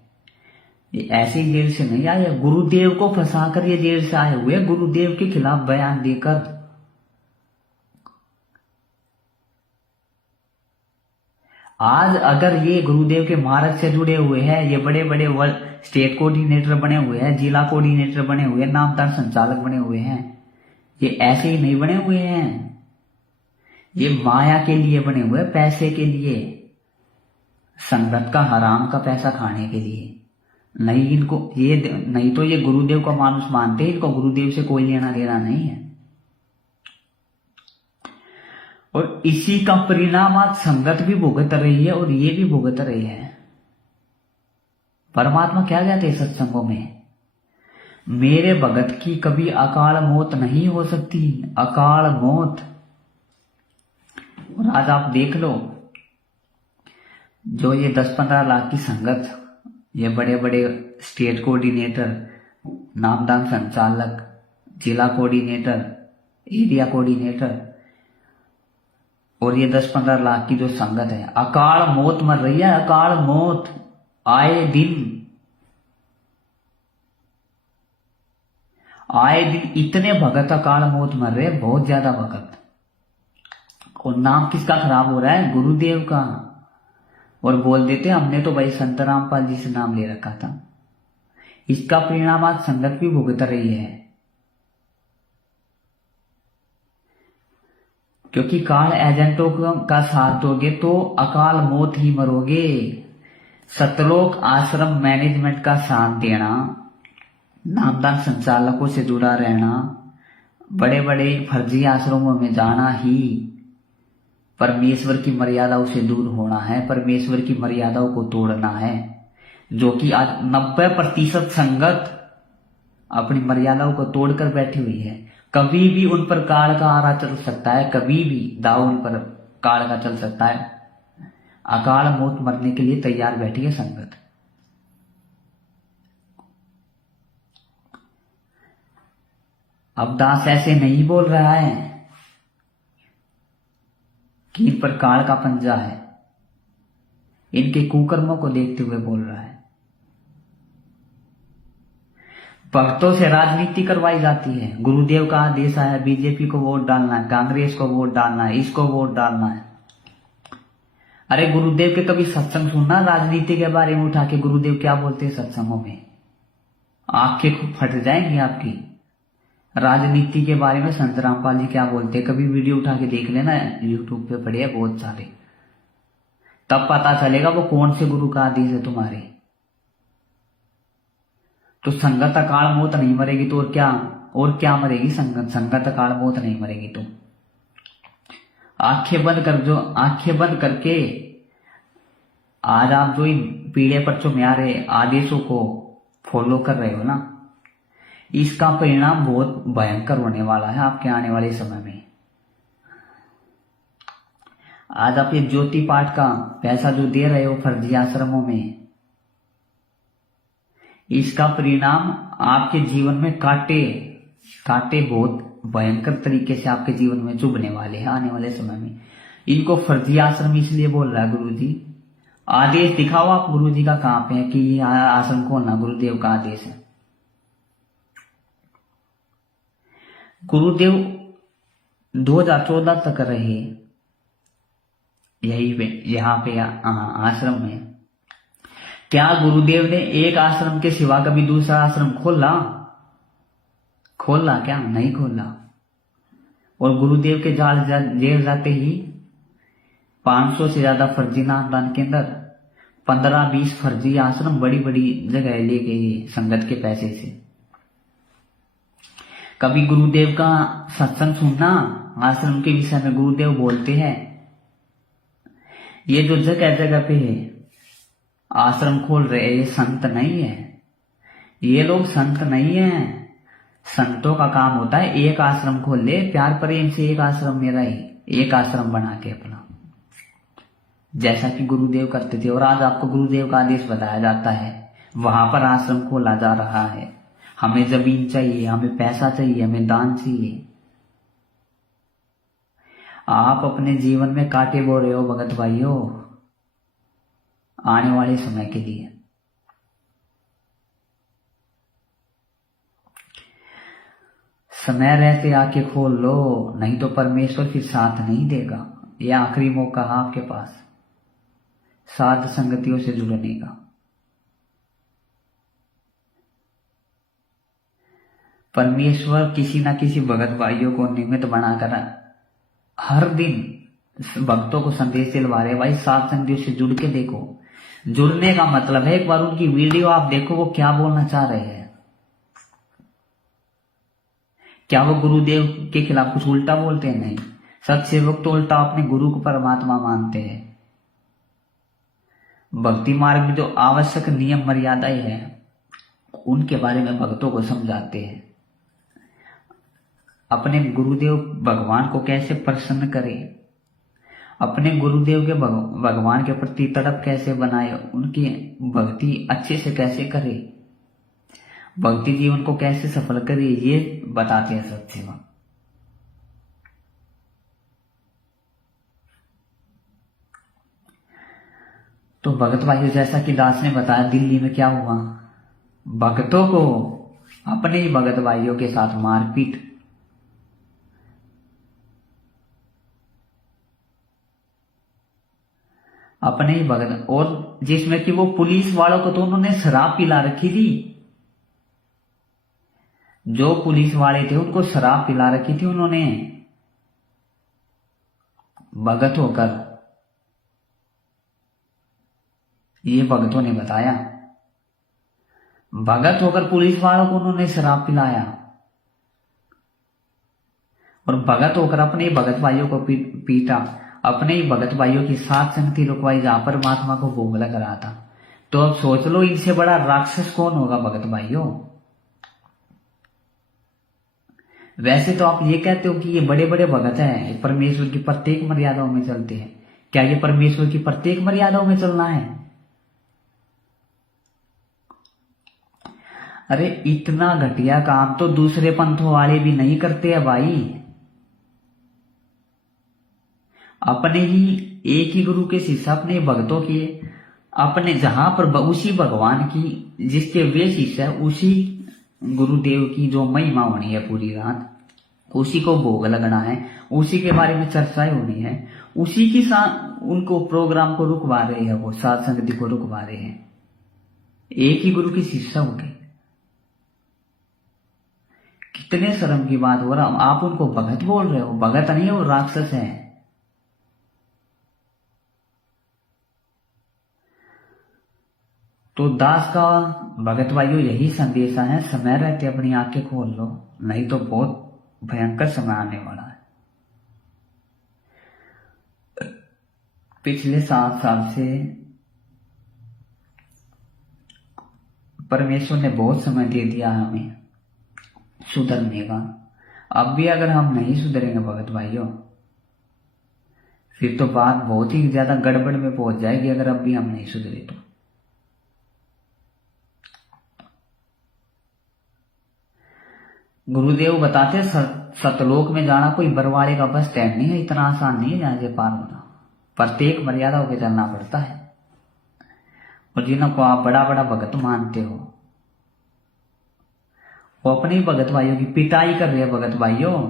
ये ऐसे ही जेल से नहीं आए, गुरुदेव को फंसाकर ये जेल से आए हुए, गुरुदेव के खिलाफ बयान देकर। आज अगर ये गुरुदेव के मार्ग से जुड़े हुए हैं, ये बड़े बड़े स्टेट कोऑर्डिनेटर बने हुए हैं, जिला कोऑर्डिनेटर बने हुए हैं, नामदार संचालक बने हुए हैं, ये ऐसे ही नहीं बने हुए हैं। ये माया के लिए बने हुए, पैसे के लिए, संगत का हराम का पैसा खाने के लिए। नहीं, इनको ये नहीं तो ये गुरुदेव का मानुष मानते, इनको गुरुदेव से कोई लेना देना नहीं है। और इसी का परिणाम आज संगत भी भुगत रही है और ये भी भुगत रही है। परमात्मा क्या कहते हैं सत्संगों में? मेरे भगत की कभी अकाल मौत नहीं हो सकती, अकाल मौत। और आज आप देख लो, जो ये 10-15 लाख की संगत, ये बड़े बड़े स्टेट कोऑर्डिनेटर, नामदान संचालक, जिला कोऑर्डिनेटर, एरिया कोऑर्डिनेटर, और ये 10-15 लाख की जो संगत है, अकाल मौत मर रही है, अकाल मौत आए दिन। आए दिन इतने भगत अकाल मौत मर रहे, बहुत ज्यादा भगत। और नाम किसका खराब हो रहा है? गुरुदेव का। और बोल देते हमने तो भाई संत रामपाल जी से नाम ले रखा था। इसका परिणाम आज संगत भी भुगत रही है, क्योंकि काल एजेंटों का साथ दोगे तो अकाल मौत ही मरोगे। सतलोक आश्रम मैनेजमेंट का साथ देना, नामदान संचालकों से जुड़ा रहना, बड़े बड़े फर्जी आश्रमों में जाना ही परमेश्वर की मर्यादाओं से दूर होना है, परमेश्वर की मर्यादाओं को तोड़ना है। जो कि आज 90% संगत अपनी मर्यादाओं को तोड़कर बैठी हुई है। कभी भी उन पर काल का आरा चल सकता है, कभी भी दाव उन पर काल का चल सकता है। अकाल मौत मरने के लिए तैयार बैठी है संगत। अब दास ऐसे नहीं बोल रहा है कि इन पर काल का पंजा है, इनके कुकर्मों को देखते हुए बोल रहा है। भक्तों से राजनीति करवाई जाती है। गुरुदेव का आदेश आया, बीजेपी को वोट डालना है, कांग्रेस को वोट डालना है, इसको वोट डालना है। अरे गुरुदेव के कभी सत्संग सुनना, राजनीति के बारे में उठा के गुरुदेव क्या बोलते हैं सत्संगों में, आंखें फट जाएंगी आपकी। राजनीति के बारे में संत रामपाल जी क्या बोलते हैं, कभी वीडियो उठा के देख लेना, यूट्यूब पे पड़े हैं बहुत सारे, तब पता चलेगा वो कौन से गुरु का आदेश है तुम्हारे। तो संगत अकाल मौत नहीं मरेगी तो और क्या मरेगी संगत? संगत अकाल मौत नहीं मरेगी तो आंखें बंद करके आज आप जो इन पीढ़े पर्चों में आ रहे आदेशों को फॉलो कर रहे हो ना, इसका परिणाम बहुत भयंकर होने वाला है आपके आने वाले समय में। आज आप ये ज्योति पाठ का पैसा जो दे रहे हो फर्जी आश्रमों में, इसका परिणाम आपके जीवन में कांटे बहुत भयंकर तरीके से आपके जीवन में चुभने वाले हैं आने वाले समय में। इनको फर्जी आश्रम इसलिए बोल रहा है गुरु जी। आदेश दिखाओ आप गुरु जी का कहाँ पे है कि ये आश्रम खोलना गुरुदेव का आदेश है। गुरुदेव 2014 तक रहे यही पे यहाँ पे आश्रम में। क्या गुरुदेव ने एक आश्रम के सिवा कभी दूसरा आश्रम खोला क्या? नहीं खोला। और गुरुदेव के जेल जाते ही 500 से ज्यादा फर्जी नामदान के अंदर 15-20 फर्जी आश्रम बड़ी बड़ी जगह ले गए संगत के पैसे से। कभी गुरुदेव का सत्संग सुनना, आश्रम के विषय में गुरुदेव बोलते हैं ये जो जगह जगह पे आश्रम खोल रहे ये संत नहीं है, ये लोग संत नहीं है। संतों का काम होता है एक आश्रम खोल ले, प्यार प्रेम से एक आश्रम में रहे, एक आश्रम बना के अपना, जैसा कि गुरुदेव करते थे। और आज आपको गुरुदेव का आदेश बताया जाता है, वहां पर आश्रम खोला जा रहा है। हमें जमीन चाहिए, हमें पैसा चाहिए, हमें दान चाहिए। आप अपने जीवन में कांटे बो रहे हो भगत भाइयों आने वाले समय के लिए। समय रहते आके खोल लो, नहीं तो परमेश्वर फिर साथ नहीं देगा। यह आखिरी मौका है आपके पास साध संगतियों से जुड़ने का। परमेश्वर किसी ना किसी भगत भाइयों को निमित्त बनाकर हर दिन भक्तों को संदेश दिलवा रहे। भाई साध संगतियों से जुड़ के देखो। जुड़ने का मतलब है एक बार उनकी वीडियो आप देखो वो क्या बोलना चाह रहे हैं। क्या वो गुरुदेव के खिलाफ कुछ उल्टा बोलते हैं? नहीं। सत्सेवक तो उल्टा अपने गुरु को परमात्मा मानते हैं। भक्ति मार्ग में जो आवश्यक नियम मर्यादाएं हैं उनके बारे में भक्तों को समझाते हैं। अपने गुरुदेव भगवान को कैसे प्रसन्न करें, अपने गुरुदेव के भगवान के प्रति तड़प कैसे बनाए, उनकी भक्ति अच्छे से कैसे करे, भक्ति जीवन को कैसे सफल करे, ये बताते हैं सत्सेवक। तो भगत भाइयों जैसा कि दास ने बताया दिल्ली में क्या हुआ, भक्तों को अपने ही भगत भाइयों के साथ मारपीट। अपने ही भगत, और जिसमें कि वो पुलिस वालों को तो उन्होंने शराब पिला रखी थी। जो पुलिस वाले थे उनको शराब पिला रखी थी उन्होंने भगत होकर। ये भगतों ने बताया, भगत होकर पुलिस वालों को उन्होंने शराब पिलाया और भगत होकर अपने भगत भाइयों को पीटा, अपने ही भगत भाइयों की साथ संगति रुकवाई जहां पर महात्मा को भोग लग रहा था। तो अब सोच लो इनसे बड़ा राक्षस कौन होगा भगत भाइयों। वैसे तो आप ये कहते हो कि ये बड़े बड़े भगत हैं, ये परमेश्वर की प्रत्येक मर्यादाओं में चलते हैं। क्या ये परमेश्वर की प्रत्येक मर्यादाओं में चलना है? अरे इतना घटिया काम तो दूसरे पंथों वाले भी नहीं करते हैं भाई। अपने ही एक ही गुरु के शिष्य, अपने भक्तों के, अपने जहां पर उसी भगवान की जिसके वे शिष्य है, उसी गुरुदेव की जो महिमा होनी है पूरी रात, उसी को भोग लगना है, उसी के बारे में चर्चाएं होनी है, उसी के साथ उनको प्रोग्राम को रुकवा रहे हैं, वो साध संगति को रुकवा रहे हैं। एक ही गुरु की शिष्य हो गए। कितने शर्म की बात हो रहा। आप उनको भगत बोल रहे हो, भगत नहीं है वो राक्षस है। तो दास का भगत भाइयों यही संदेशा है, समय रहते अपनी आंखें खोल लो, नहीं तो बहुत भयंकर समय आने वाला है। पिछले 7 साल से परमेश्वर ने बहुत समय दे दिया हमें सुधरने का। अब भी अगर हम नहीं सुधरेंगे भगत भाइयों, फिर तो बात बहुत ही ज्यादा गड़बड़ में पहुंच जाएगी, अगर अब भी हम नहीं सुधरे तो। गुरुदेव बताते सतलोक में जाना कोई बरवाड़े का बस स्टैंड नहीं है, इतना आसान नहीं है यहाँ से पार होना। प्रत्येक मर्यादा होकर चलना पड़ता है। और जिनको आप बड़ा बड़ा भगत मानते हो, वो अपने ही भगत भाइयों की पिटाई कर रहे हैं। भगत भाइयों,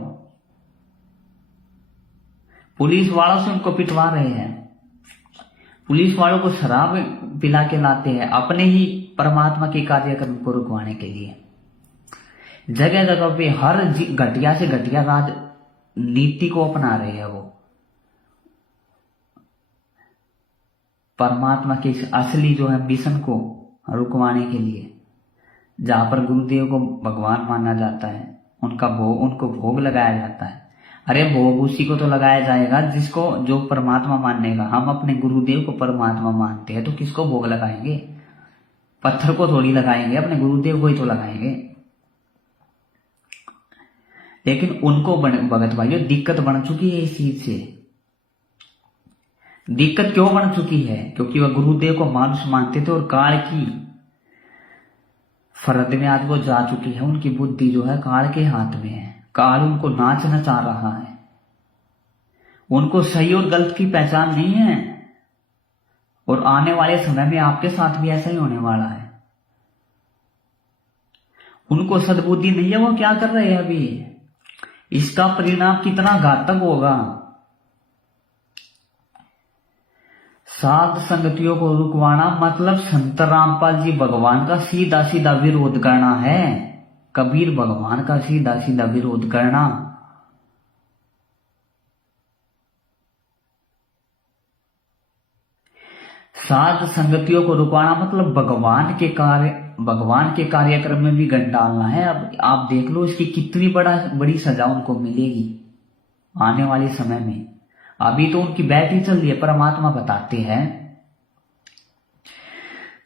पुलिस वालों से उनको पिटवा रहे हैं, पुलिस वालों को शराब पिला के लाते हैं अपने ही परमात्मा के कार्यक्रम को रुकवाने के लिए। जगह जगह पे हर घटिया से घटिया राजनीति को अपना रहे हैं वो, परमात्मा के असली जो है मिशन को रुकवाने के लिए। जहां पर गुरुदेव को भगवान माना जाता है, उनको भोग लगाया जाता है। अरे भोग उसी को तो लगाया जाएगा जिसको, जो परमात्मा मानने का। हम अपने गुरुदेव को परमात्मा मानते हैं तो किसको भोग लगाएंगे? पत्थर को थोड़ी लगाएंगे, अपने गुरुदेव को ही तो लगाएंगे। लेकिन उनको भगत भाइयों दिक्कत बन चुकी है इस चीज से। दिक्कत क्यों बन चुकी है? क्योंकि वह गुरुदेव को मानुष मानते थे और काल की फरद में आज वो जा चुकी है। उनकी बुद्धि जो है काल के हाथ में है। काल उनको नाच नचा रहा है। उनको सही और गलत की पहचान नहीं है। और आने वाले समय में आपके साथ भी ऐसा ही होने वाला है। उनको सद्बुद्धि नहीं है, वो क्या कर रहे हैं अभी। इसका परिणाम कितना घातक होगा। साध संगतियों को रुकवाना मतलब संत रामपाल जी भगवान का सीधा सीधा विरोध करना है। कबीर भगवान का सीधा सीधा विरोध करना। साध संगतियों को रुकवाना मतलब भगवान के कार्यक्रम में भी गंढ डालना है। अब आप देख लो इसकी कितनी बड़ी सजा उनको मिलेगी आने वाले समय में। अभी तो उनकी बैटरी चल रही है। परमात्मा बताते हैं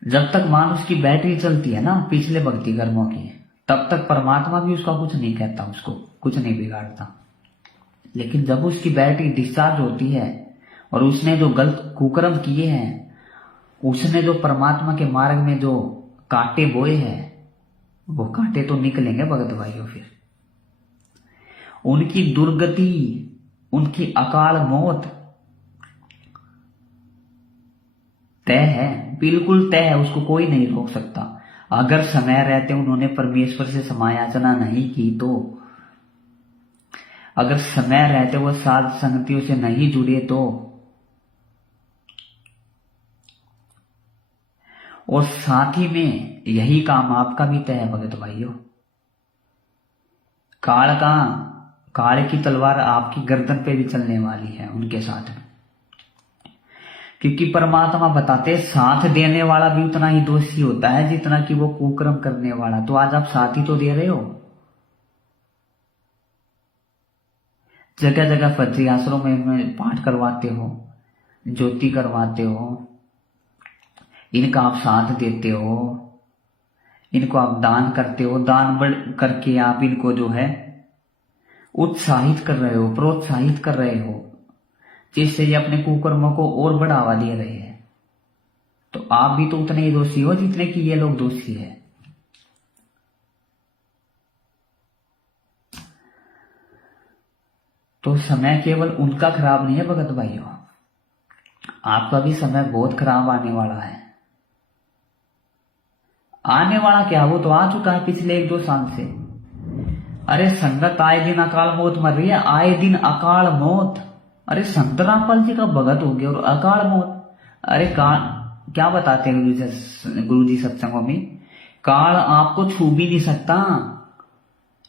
जब तक मानुष की बैटरी चलती है ना पिछले भक्ति कर्मों की, तब तक परमात्मा भी उसका कुछ नहीं कहता, उसको कुछ नहीं बिगाड़ता। लेकिन जब उसकी बैटरी डिस्चार्ज होती है और उसने जो गलत कुकर्म किए हैं, उसने जो परमात्मा के मार्ग में जो कांटे बोए हैं, वो कांटे तो निकलेंगे भगत भाइयों। फिर उनकी दुर्गति, उनकी अकाल मौत तय है, बिल्कुल तय है। उसको कोई नहीं रोक सकता। अगर समय रहते उन्होंने परमेश्वर से समायाचना नहीं की तो, अगर समय रहते वो साध संगतियों से नहीं जुड़े तो, और साथ ही में यही काम आपका भी तय है भगत भाइयों। काल की तलवार आपकी गर्दन पे भी चलने वाली है उनके साथ में। क्योंकि परमात्मा बताते साथ देने वाला भी उतना ही दोषी होता है जितना कि वो कुकर्म करने वाला। तो आज आप साथ ही तो दे रहे हो। जगह जगह फर्जी आश्रमों में पाठ करवाते हो, ज्योति करवाते हो, इनका आप साथ देते हो, इनको आप दान करते हो। दान करके आप इनको जो है उत्साहित कर रहे हो, प्रोत्साहित कर रहे हो, जिससे ये अपने कुकर्मों को और बढ़ावा दे रहे हैं। तो आप भी तो उतने ही दोषी हो जितने कि ये लोग दोषी है। तो समय केवल उनका खराब नहीं है भगत भाइयों, आपका भी समय बहुत खराब आने वाला है। आने वाला क्या, वो तो आ चुका है पिछले 1-2 साल से। अरे संगत आए दिन अकाल मौत मर रही है, आए दिन अकाल मौत। अरे संत रामपाल जी का भगत हो गया और अकाल मौत। अरे क्या बताते हैं गुरु जी सत्संगों में, काल आपको छू भी नहीं सकता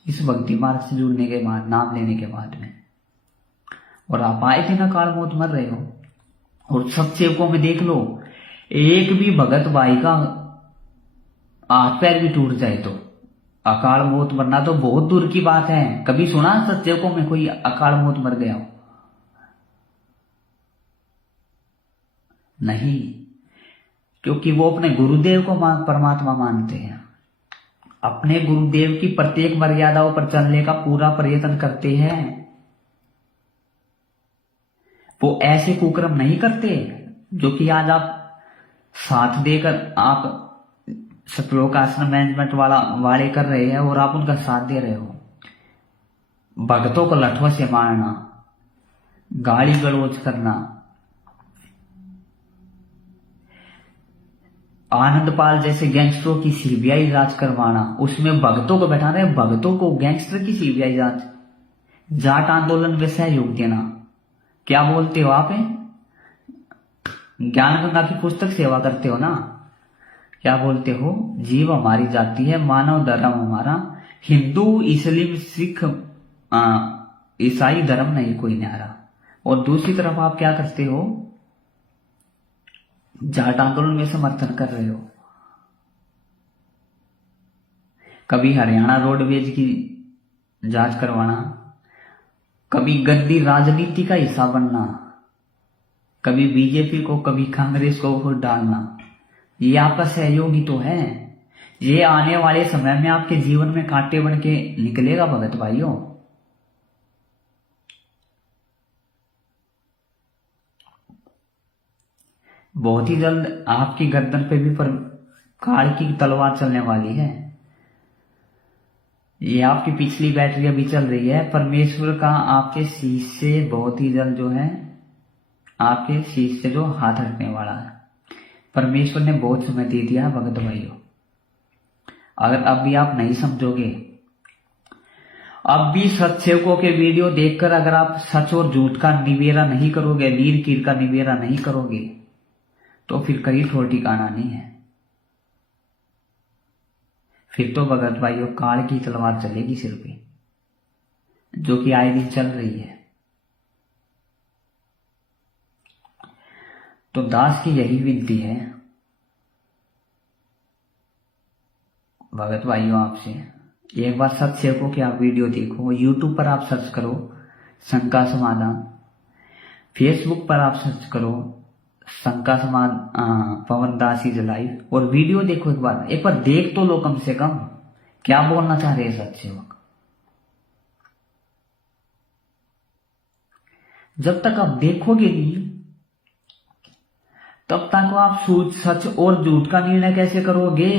इस भक्ति मार्ग से जुड़ने के बाद, नाम लेने के बाद में। और आप आए दिन अकाल मौत मर रहे हो। और सब सेवकों में देख लो, एक भी भगत भाई का हाथ पैर भी टूट जाए तो अकाल मौत मरना तो बहुत दूर की बात है। कभी सुना सत्सेवकों में कोई अकाल मौत मर गया हो? नहीं, क्योंकि वो अपने गुरुदेव को परमात्मा मानते हैं। अपने गुरुदेव की प्रत्येक मर्यादाओं पर चलने का पूरा प्रयत्न करते हैं। वो ऐसे कुकर्म नहीं करते जो कि आज आप साथ देकर आप सतलोक आश्रम मैनेजमेंट वाले कर रहे हैं और आप उनका साथ दे रहे हो। भक्तों को लठों से मारना, गाली गलौज करना, आनंदपाल जैसे गैंगस्टरों की सीबीआई जांच करवाना, उसमें भक्तों को बैठाना है, भक्तों को गैंगस्टर की सीबीआई जांच, जाट आंदोलन में सहयोग देना। क्या बोलते हो आप? ज्ञान गंगा की पुस्तक सेवा करते हो ना? क्या बोलते हो? जीव हमारी जाति है, मानव धर्म हमारा, हिंदू मुस्लिम सिख ईसाई धर्म नहीं कोई न्यारा। और दूसरी तरफ आप क्या करते हो? जाट आंदोलन में समर्थन कर रहे हो। कभी हरियाणा रोडवेज की जांच करवाना, कभी गंदी राजनीति का हिस्सा बनना, कभी बीजेपी को कभी कांग्रेस को वोट डालना, ये आपका सहयोगी तो है। ये आने वाले समय में आपके जीवन में कांटे बन के निकलेगा भगत भाइयों। बहुत ही जल्द आपकी गर्दन पे भी पर काल की तलवार चलने वाली है। ये आपकी पिछली बैटरी अभी चल रही है। परमेश्वर का आपके शीश से बहुत ही जल्द जो है, आपके शीश से जो हाथ हटने वाला है। परमेश्वर ने बहुत समय दे दिया है भगत भाइयों। अगर अब भी आप नहीं समझोगे, अब भी सत्सेवकों के वीडियो देखकर अगर आप सच और झूठ का निबेरा नहीं करोगे, लीर कीर का निबेरा नहीं करोगे, तो फिर कहीं ठोर ठिकाना नहीं है। फिर तो भगत भाइयों काल की तलवार चलेगी सिर पे, जो कि आए दिन चल रही है। तो दास की यही विनती है भगत भाइयों आपसे, एक बार सत्सेवकों की आप वीडियो देखो। यूट्यूब पर आप सर्च करो शंका समाधान, फेसबुक पर आप सर्च करो शंका समाधान पवन दास इज लाइव, और वीडियो देखो एक बार देख तो लो कम से कम, क्या बोलना चाह रहे हैं सत्सेवक। जब तक आप देखोगे नहीं, तब तक आप सच और झूठ का निर्णय कैसे करोगे?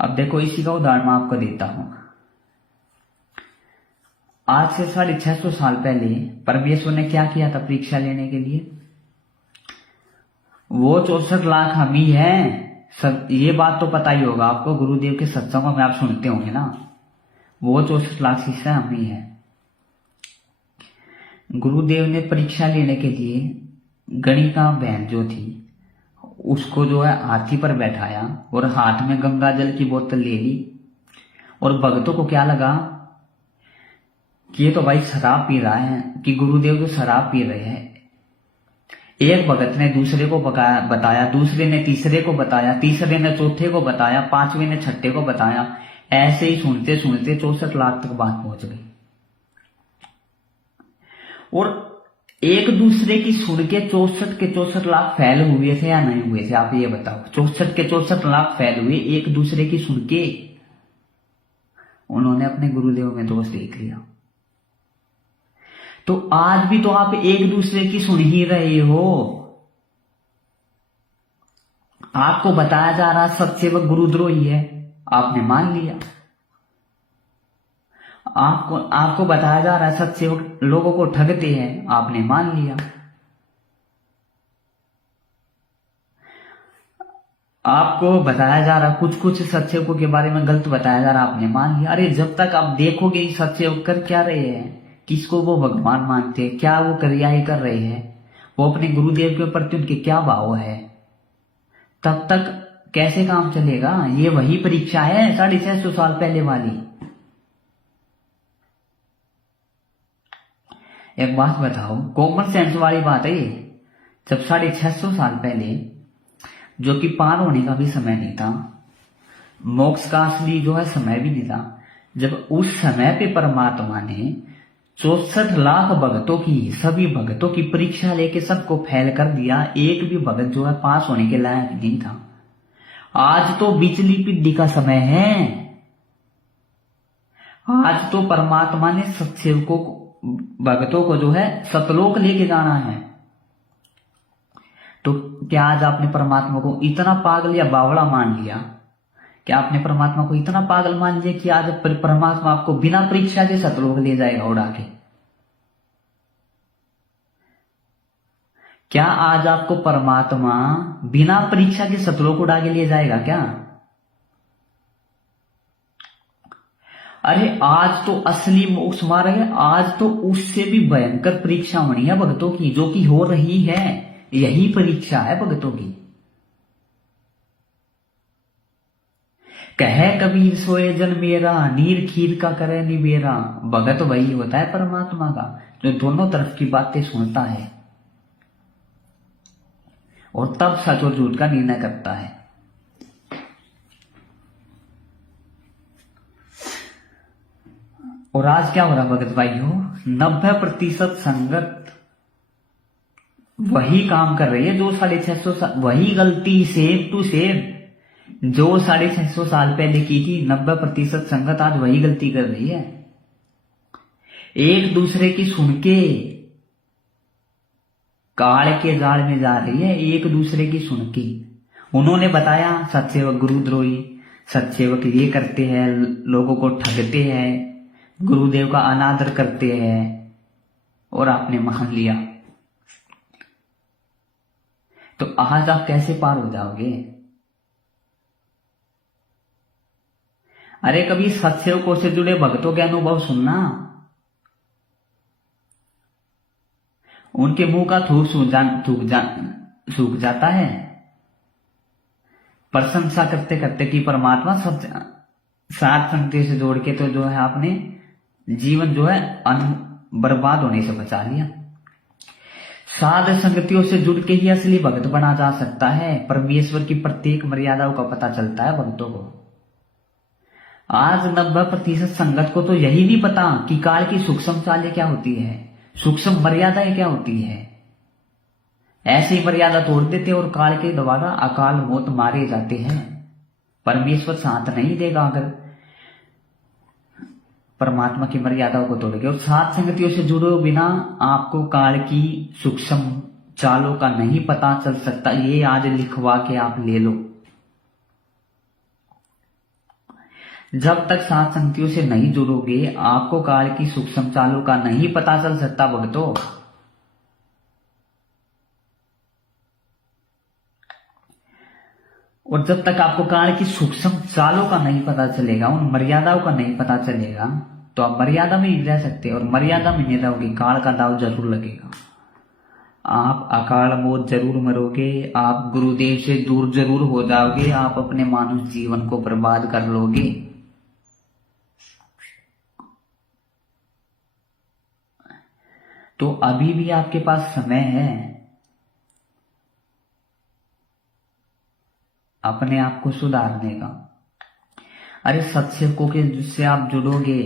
अब देखो, इसी का उदाहरण मैं आपको देता हूं। आज से 650 साल पहले परमेश्वर ने क्या किया था परीक्षा लेने के लिए? वो 64 लाख हम ही हैं। ये बात तो पता ही होगा आपको, गुरुदेव के सत्संगों में आप सुनते होंगे ना, वो 64 लाख शिष्य हम ही है। गुरुदेव ने परीक्षा लेने के लिए गणिका बहन जो थी, उसको जो है हाथी पर बैठाया और हाथ में गंगा जल की बोतल ले ली। और भक्तों को क्या लगा कि ये तो भाई शराब पी रहा है, कि गुरुदेव तो शराब पी रहे हैं। एक भगत ने दूसरे को बताया, दूसरे ने तीसरे को बताया, तीसरे ने चौथे को बताया, पांचवें ने छठे को बताया। ऐसे ही सुनते सुनते 64 लाख तक बात पहुंच गई। और एक दूसरे की सुन के 64 के 64 लाख फैल हुए थे या नहीं हुए थे? आप ये बताओ। 64 के 64 लाख फैल हुए एक दूसरे की सुन के। उन्होंने अपने गुरुदेव में दोष देख लिया। तो आज भी तो आप एक दूसरे की सुन ही रहे हो। आपको बताया जा रहा सत्सेवक गुरुद्रोही है, आपने मान लिया। आपको बताया जा रहा है सत्सेवक लोगों को ठगते हैं, आपने मान लिया। आपको बताया जा रहा, कुछ सत्सेवकों के बारे में गलत बताया जा रहा, आपने मान लिया। अरे जब तक आप देखोगे सत्सेवक कर क्या रहे हैं, किसको वो भगवान मानते हैं, क्या वो क्रियाएं कर रहे हैं, वो अपने गुरुदेव के प्रति उनके क्या भाव है, तब तक कैसे काम चलेगा? ये वही परीक्षा है 650 साल पहले वाली। एक बात बताओ, कॉमन सेंस वाली बात है ये। जब 650 साल पहले, जो कि पार होने का भी समय नहीं था, मोक्ष का असली जो है समय भी नहीं था, जब उस समय पे परमात्मा ने 64 लाख भक्तों की, सभी भक्तों की परीक्षा लेके सबको फेल कर दिया, एक भी भगत जो है पास होने के लायक नहीं था। आज तो बिजली पिड्डी का समय है। आज तो परमात्मा ने सत्सेवकों को, भक्तों को जो है सतलोक लेके जाना है। तो क्या आज आपने परमात्मा को इतना पागल या बावड़ा मान लिया? क्या आपने परमात्मा को इतना पागल मान लिया कि आज परमात्मा आपको बिना परीक्षा के सतलोक ले जाएगा उड़ा के? क्या आज आपको परमात्मा बिना परीक्षा के सतलोक उड़ा के ले जाएगा क्या? अरे आज तो असली मोक्ष मार्ग है। आज तो उससे भी भयंकर परीक्षा होनी है भक्तों की, जो कि हो रही है। यही परीक्षा है भक्तों की। कहे कबीर सोए जन मेरा, नीर खीर का करे निबेरा। भगत वही होता है परमात्मा का, जो दोनों तरफ की बातें सुनता है और तब सच और झूठ का निर्णय करता है। और आज क्या हो रहा भगत भाइयों? 90% संगत वही काम कर रही है जो 650 वही गलती सेम टू सेम जो 650 साल पहले की थी। 90% संगत आज वही गलती कर रही है। एक दूसरे की सुन के काल के जाल में जा रही है। एक दूसरे की सुन के उन्होंने बताया सत्सेवक गुरुद्रोही, सत्सेवक ये करते हैं, लोगों को ठगते हैं, गुरुदेव का अनादर करते हैं, और आपने मान लिया। तो आज आप कैसे पार हो जाओगे? अरे कभी सत्सेवकों से जुड़े भक्तों के अनुभव सुनना। उनके मुंह का थूक सूख जाता है प्रशंसा करते करते कि परमात्मा सब सात संगति से जोड़ के तो जो है आपने जीवन जो है बर्बाद होने से बचा लिया। साध संगतियों से जुड़ के ही असली भक्त बना जा सकता है। परमेश्वर की प्रत्येक मर्यादाओं का पता चलता है भक्तों को। आज 90% संगत को तो यही नहीं पता कि काल की सूक्ष्म चालें क्या होती है, सूक्ष्म मर्यादाएं क्या होती है। ऐसी मर्यादा तोड़ देते और काल के द्वारा अकाल मौत मारे जाते हैं। परमेश्वर साथ नहीं देगा अगर परमात्मा की मर्यादाओं को तोड़ोगे। और सात संगतियों से जुड़े बिना आपको काल की सूक्ष्म चालों का नहीं पता चल सकता। ये आज लिखवा के आप ले लो। जब तक सात संगतियों से नहीं जुड़ोगे आपको काल की सूक्ष्म चालों का नहीं पता चल सकता भक्तों। और जब तक आपको काल की सूक्ष्म चालों का नहीं पता चलेगा, उन मर्यादाओं का नहीं पता चलेगा, तो आप मर्यादा में नहीं रह सकते। और मर्यादा में नहीं रहोगे काल का दाव जरूर लगेगा। आप अकाल मौत जरूर मरोगे, आप गुरुदेव से दूर जरूर हो जाओगे, आप अपने मानव जीवन को बर्बाद कर लोगे। तो अभी भी आपके पास समय है अपने आप को सुधारने का। अरे सत्सेवकों के जिससे आप जुड़ोगे,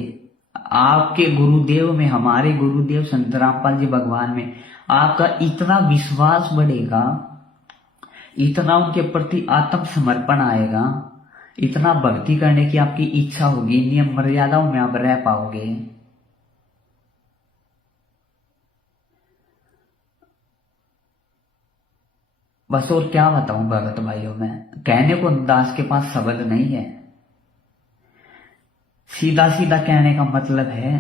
आपके गुरुदेव में, हमारे गुरुदेव संत रामपाल जी भगवान में आपका इतना विश्वास बढ़ेगा, इतना उनके प्रति आत्मसमर्पण आएगा, इतना भक्ति करने की आपकी इच्छा होगी, नियम मर्यादाओं में आप रह पाओगे। बस और क्या बताऊं भगत भाइयों, में कहने को दास के पास शब्द नहीं है। सीधा सीधा कहने का मतलब है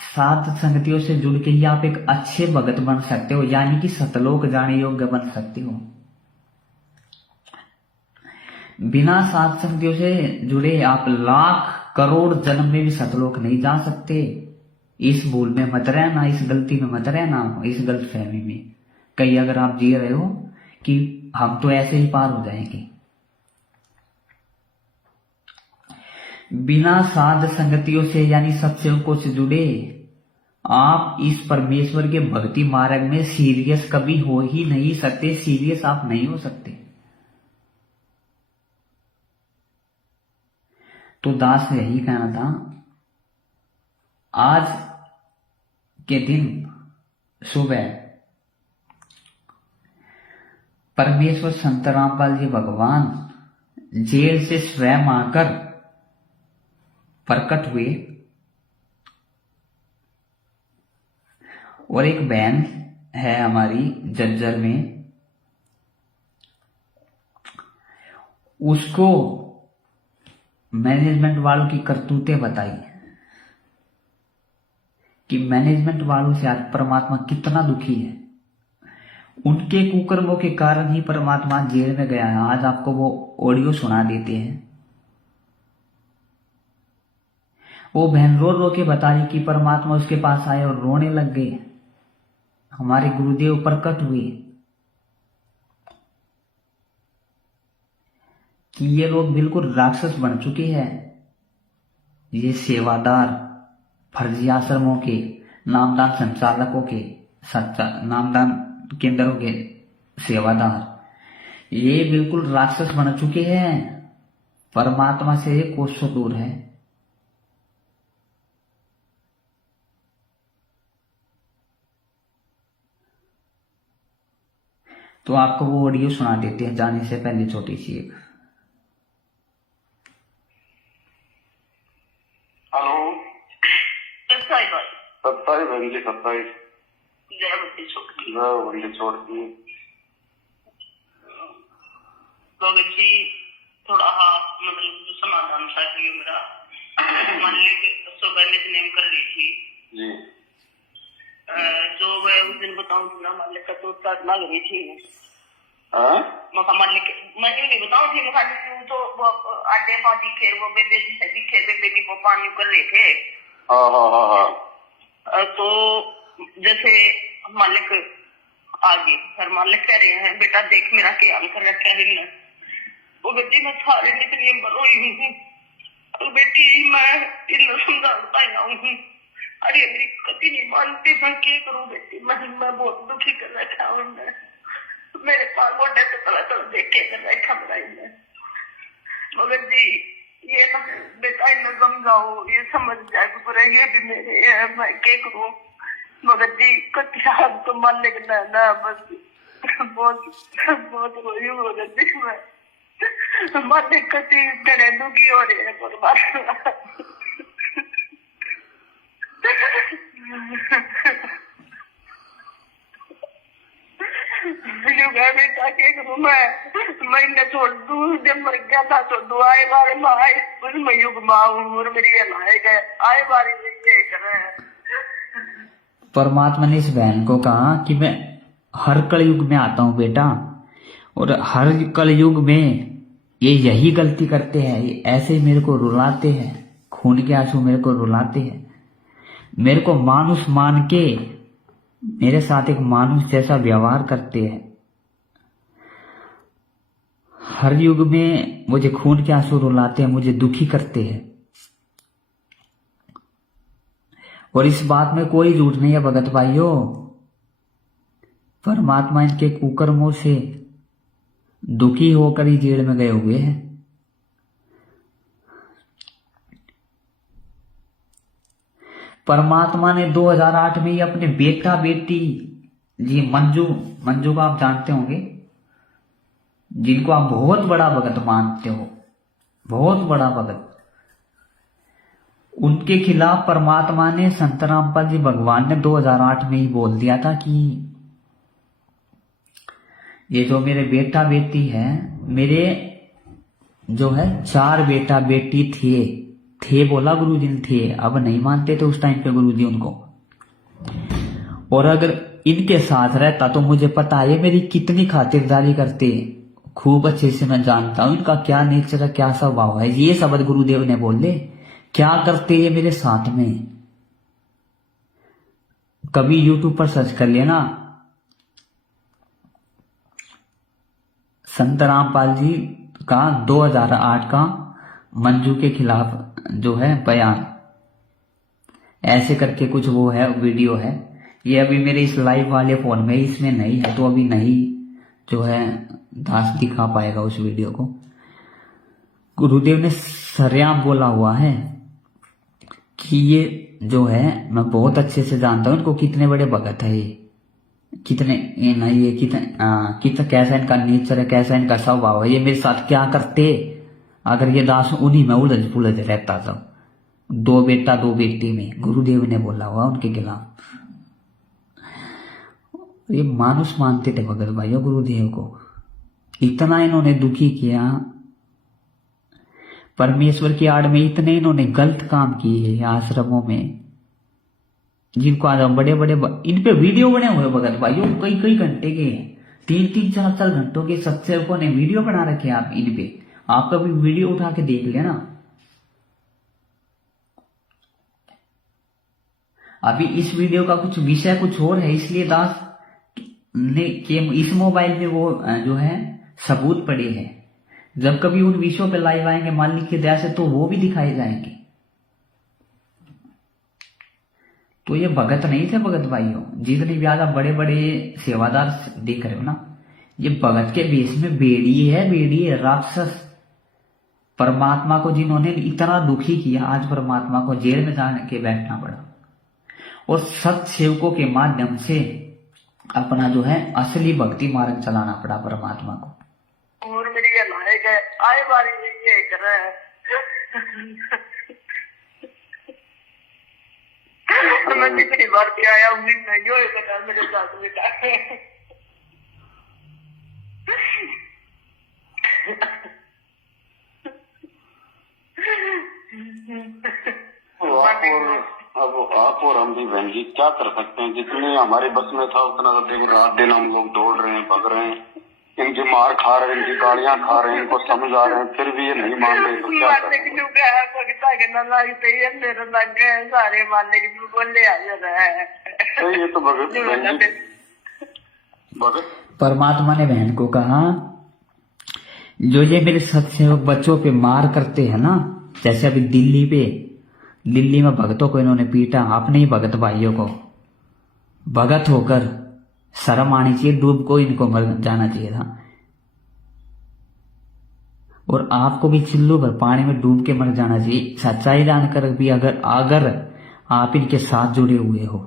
सात संगतियों से जुड़ के ही आप एक अच्छे भगत बन सकते हो, यानी कि सतलोक जाने योग्य बन सकते हो। बिना सात संगतियों से जुड़े आप लाख करोड़ जन्म में भी सतलोक नहीं जा सकते। इस भूल में मत रहना, इस गलती में मत रहना, इस गलत फहमी में कहीं अगर आप जी रहे हो कि हम तो ऐसे ही पार हो जाएंगे। बिना साध संगतियों से यानी सत्संगों से जुड़े आप इस परमेश्वर के भक्ति मार्ग में सीरियस कभी हो ही नहीं सकते। सीरियस आप नहीं हो सकते। तो दास ने यही कहना था, आज के दिन सुबह परमेश्वर संत रामपाल जी भगवान जेल से स्वयं आकर प्रकट हुए और एक बहन है हमारी जज्जर में, उसको मैनेजमेंट वालों की करतूतें बताई कि मैनेजमेंट वालों से आज परमात्मा कितना दुखी है। उनके कुकर्मों के कारण ही परमात्मा जेल में गया है। आज आपको वो ऑडियो सुना देते हैं। वो बहन रो रो के बता रही कि परमात्मा उसके पास आए और रोने लग गए। हमारे गुरुदेव प्रकट हुए कि ये लोग बिल्कुल राक्षस बन चुके हैं। ये सेवादार फर्जी आश्रमों के, नामदान संचालकों के, नामदान केंद्रों के सेवादार, ये बिल्कुल राक्षस बन चुके हैं। परमात्मा से ये कोसों दूर है। तो आपको वो ऑडियो सुना देते हैं जाने से पहले छोटी सी एक। हेलो, 27 भाई। 27 बहन जी, 27। जय बच्ची छोटी। बड़ी छोटी। तो बच्ची थोड़ा मतलब जो समाधान चाहिए मेरा। मान लीजिए सुबह नित्य नेम कर ली थी जी। जो मैं उस दिन बताऊँ ना, मान लिया तो तक लग रही थी। हाँ? मान लिया मैंने नहीं बताऊँ थी, तो वो आटे पानी खेर वो बेबे से दिखे, बेबी को पानी कर रहे थे। हाँ हाँ हाँ हाँ। तो जैसे मालिक आगे सर मालिक कह रहे हैं, बेटा देख मेरा क्या हाल कर रखा है। वो बेटी मैं सारे निकली रोई हूँ। बेटी मैं इन समझाता हूँ। अरे मेरी कभी नहीं मानती, मैं क्या करूँ बेटी। मैं बहुत दुखी कर रखा हूँ। मेरे पास मोटे से तला देखे कर रखा बनाई। मगर जी ये ना बेटा इन्हें समझाओ, ये समझ जाए पूरा, ये भी मेरे है, मैं क्या करूँ। मगर जी कटिया तो मान लेना ना, बस बहुत रोई हूँ। मगर जी मैं माने कति करे दुखी हो रही है परमात्मा। बेटा के करूँ मैं इन्हें छोड़ दूँ। जब मर गया था छोड़ दूँ, आए बारे में आए उसमें युग माऊँ और मेरी लाए गए आए बारे में ये करे। परमात्मा ने इस बहन को कहा कि मैं हर कलयुग में आता हूँ बेटा, और हर कलयुग में ये यही गलती करते हैं। ये ऐसे ही मेरे को रुलाते हैं, खून के आंसू मेरे को रुलाते हैं। मेरे को मानुष मान के मेरे साथ एक मानुष जैसा व्यवहार करते हैं। हर युग में मुझे खून के आंसू रुलाते हैं, मुझे दुखी करते हैं। और इस बात में कोई झूठ नहीं है भगत भाइयों। परमात्मा इनके कुकर्मों से दुखी होकर ही जेल में गए हुए हैं। परमात्मा ने 2008 में ही अपने बेटा बेटी जी मंजू को आप जानते होंगे, जिनको आप बहुत बड़ा भगत मानते हो, बहुत बड़ा भगत, उनके खिलाफ परमात्मा ने संत रामपाल जी भगवान ने 2008 में ही बोल दिया था कि ये जो मेरे बेटा बेटी है, मेरे जो है 4 बेटा बेटी थे बोला गुरुजी ने, थे। अब नहीं मानते थे उस टाइम पे गुरुजी उनको। और अगर इनके साथ रहता तो मुझे पता है मेरी कितनी खातिरदारी करते, खूब अच्छे से मैं जानता हूं इनका क्या नेचर है, क्या स्वभाव है। ये शब्द गुरुदेव ने बोले, क्या करते ये मेरे साथ में। कभी यूट्यूब पर सर्च कर लेना, संत रामपाल जी का 2008 का मंजू के खिलाफ जो है बयान, ऐसे करके कुछ वो है वीडियो है। ये अभी मेरे इस लाइव वाले फोन में इसमें नहीं है, तो अभी नहीं जो है दास दिखा पाएगा उस वीडियो को। गुरुदेव ने सरेआम बोला हुआ है कि ये जो है मैं बहुत अच्छे से जानता हूं इनको, कितने बड़े भगत है ये, कितने ये नहीं ये कितना कैसा इनका नेचर है, कैसा इनका स्वभाव है। ये मेरे साथ क्या करते अगर ये दास उन्हीं में उलझ पुलझ रहता था। 2 बेटा 2 बेटी में गुरुदेव ने बोला हुआ उनके खिलाफ। ये मानुष मानते थे भगत भाइयों गुरुदेव को। इतना इन्होंने दुखी किया परमेश्वर की आड़ में इतने इन्होंने गलत काम किए हैं आश्रमों में, जिनको आज हम बड़े बड़े इन पे वीडियो बने हुए भगत भाइयों, कई कई घंटे के, 3-3, 4-4 घंटों के सत्सेवकों ने वीडियो बना रखे हैं। आप इन पे आप कभी वीडियो उठा के देख लेना। अभी इस वीडियो का कुछ विषय कुछ और है, इसलिए दास ने के इस मोबाइल में वो जो है सबूत पड़े हैं। जब कभी उन विषयों पे लाइव आएंगे मालिक की दया से तो वो भी दिखाए जाएंगे। तो ये भगत नहीं थे भगत भाइयों, जितने भी आज आप बड़े बड़े सेवादार देख रहे हो ना, ये भगत के वेश में बेड़ी है राक्षस। परमात्मा को जिन्होंने इतना दुखी किया, आज परमात्मा को जेल में जाने के बैठना पड़ा और सत सेवकों के माध्यम से अपना जो है असली भक्ति मार्ग चलाना पड़ा परमात्मा को। और मेरी ये लायक है आए बारी ये कर रहा है। मैं कितनी बार भी आया, उम्मीद नहीं हो मेरे साथ बेटा। अब आप और हम भी बहन जी क्या कर सकते हैं, जितने हमारे बस में था उतना तो देखो रात दिन हम लोग दौड़ रहे हैं, भग रहे हैं, इनकी मार खा रहे हैं, इनकी गालियां खा रहे हैं, इनको समझा रहे हैं, फिर भी ये नहीं मान रहे, तो क्या करें। सारे मानने की बोले आ रहा है। ये तो भगत बहन जी, भगत परमात्मा ने बहन को कहा, जो ये मेरे सत्सेवक बच्चों पे मार करते हैं ना, जैसे अभी दिल्ली में भगतों को इन्होंने पीटा, अपने ही भगत भाइयों को, भगत होकर शर्म आनी चाहिए, डूब को इनको मर जाना चाहिए था। और आपको भी चिल्लू भर पानी में डूब के मर जाना चाहिए, सच्चाई जानकर भी अगर आप इनके साथ जुड़े हुए हो।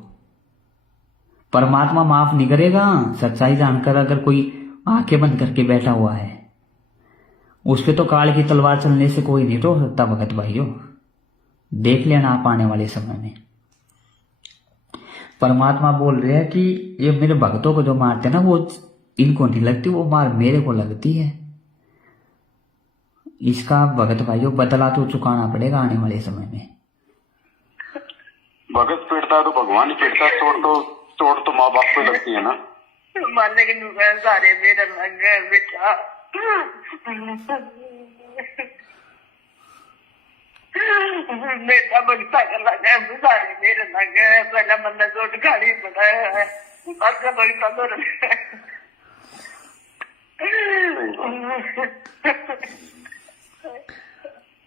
परमात्मा माफ नहीं करेगा। सच्चाई जानकर अगर कोई आंखें बंद करके बैठा हुआ है, उस पे तो काल की तलवार चलने से कोई नहीं रोक सकता भगत भाइयों। देख लेना आप आने वाले समय में। परमात्मा बोल रहे हैं कि ये मेरे भक्तों को जो मारते हैं ना, वो इनको नहीं लगती, वो मार मेरे को लगती है। इसका भगत भाइयों बदला तो चुकाना पड़ेगा आने वाले समय में। भगत पीटता है तो भगवान ही पीटता है, चोट तो माँ बाप को लगती है ना। मानने के सारे मेरा लग गए बेटा। बेटा बगता कर लगा सारे मेरे लग गए। पहला बंदा चोट गाड़ी पड़ा है, बगता तो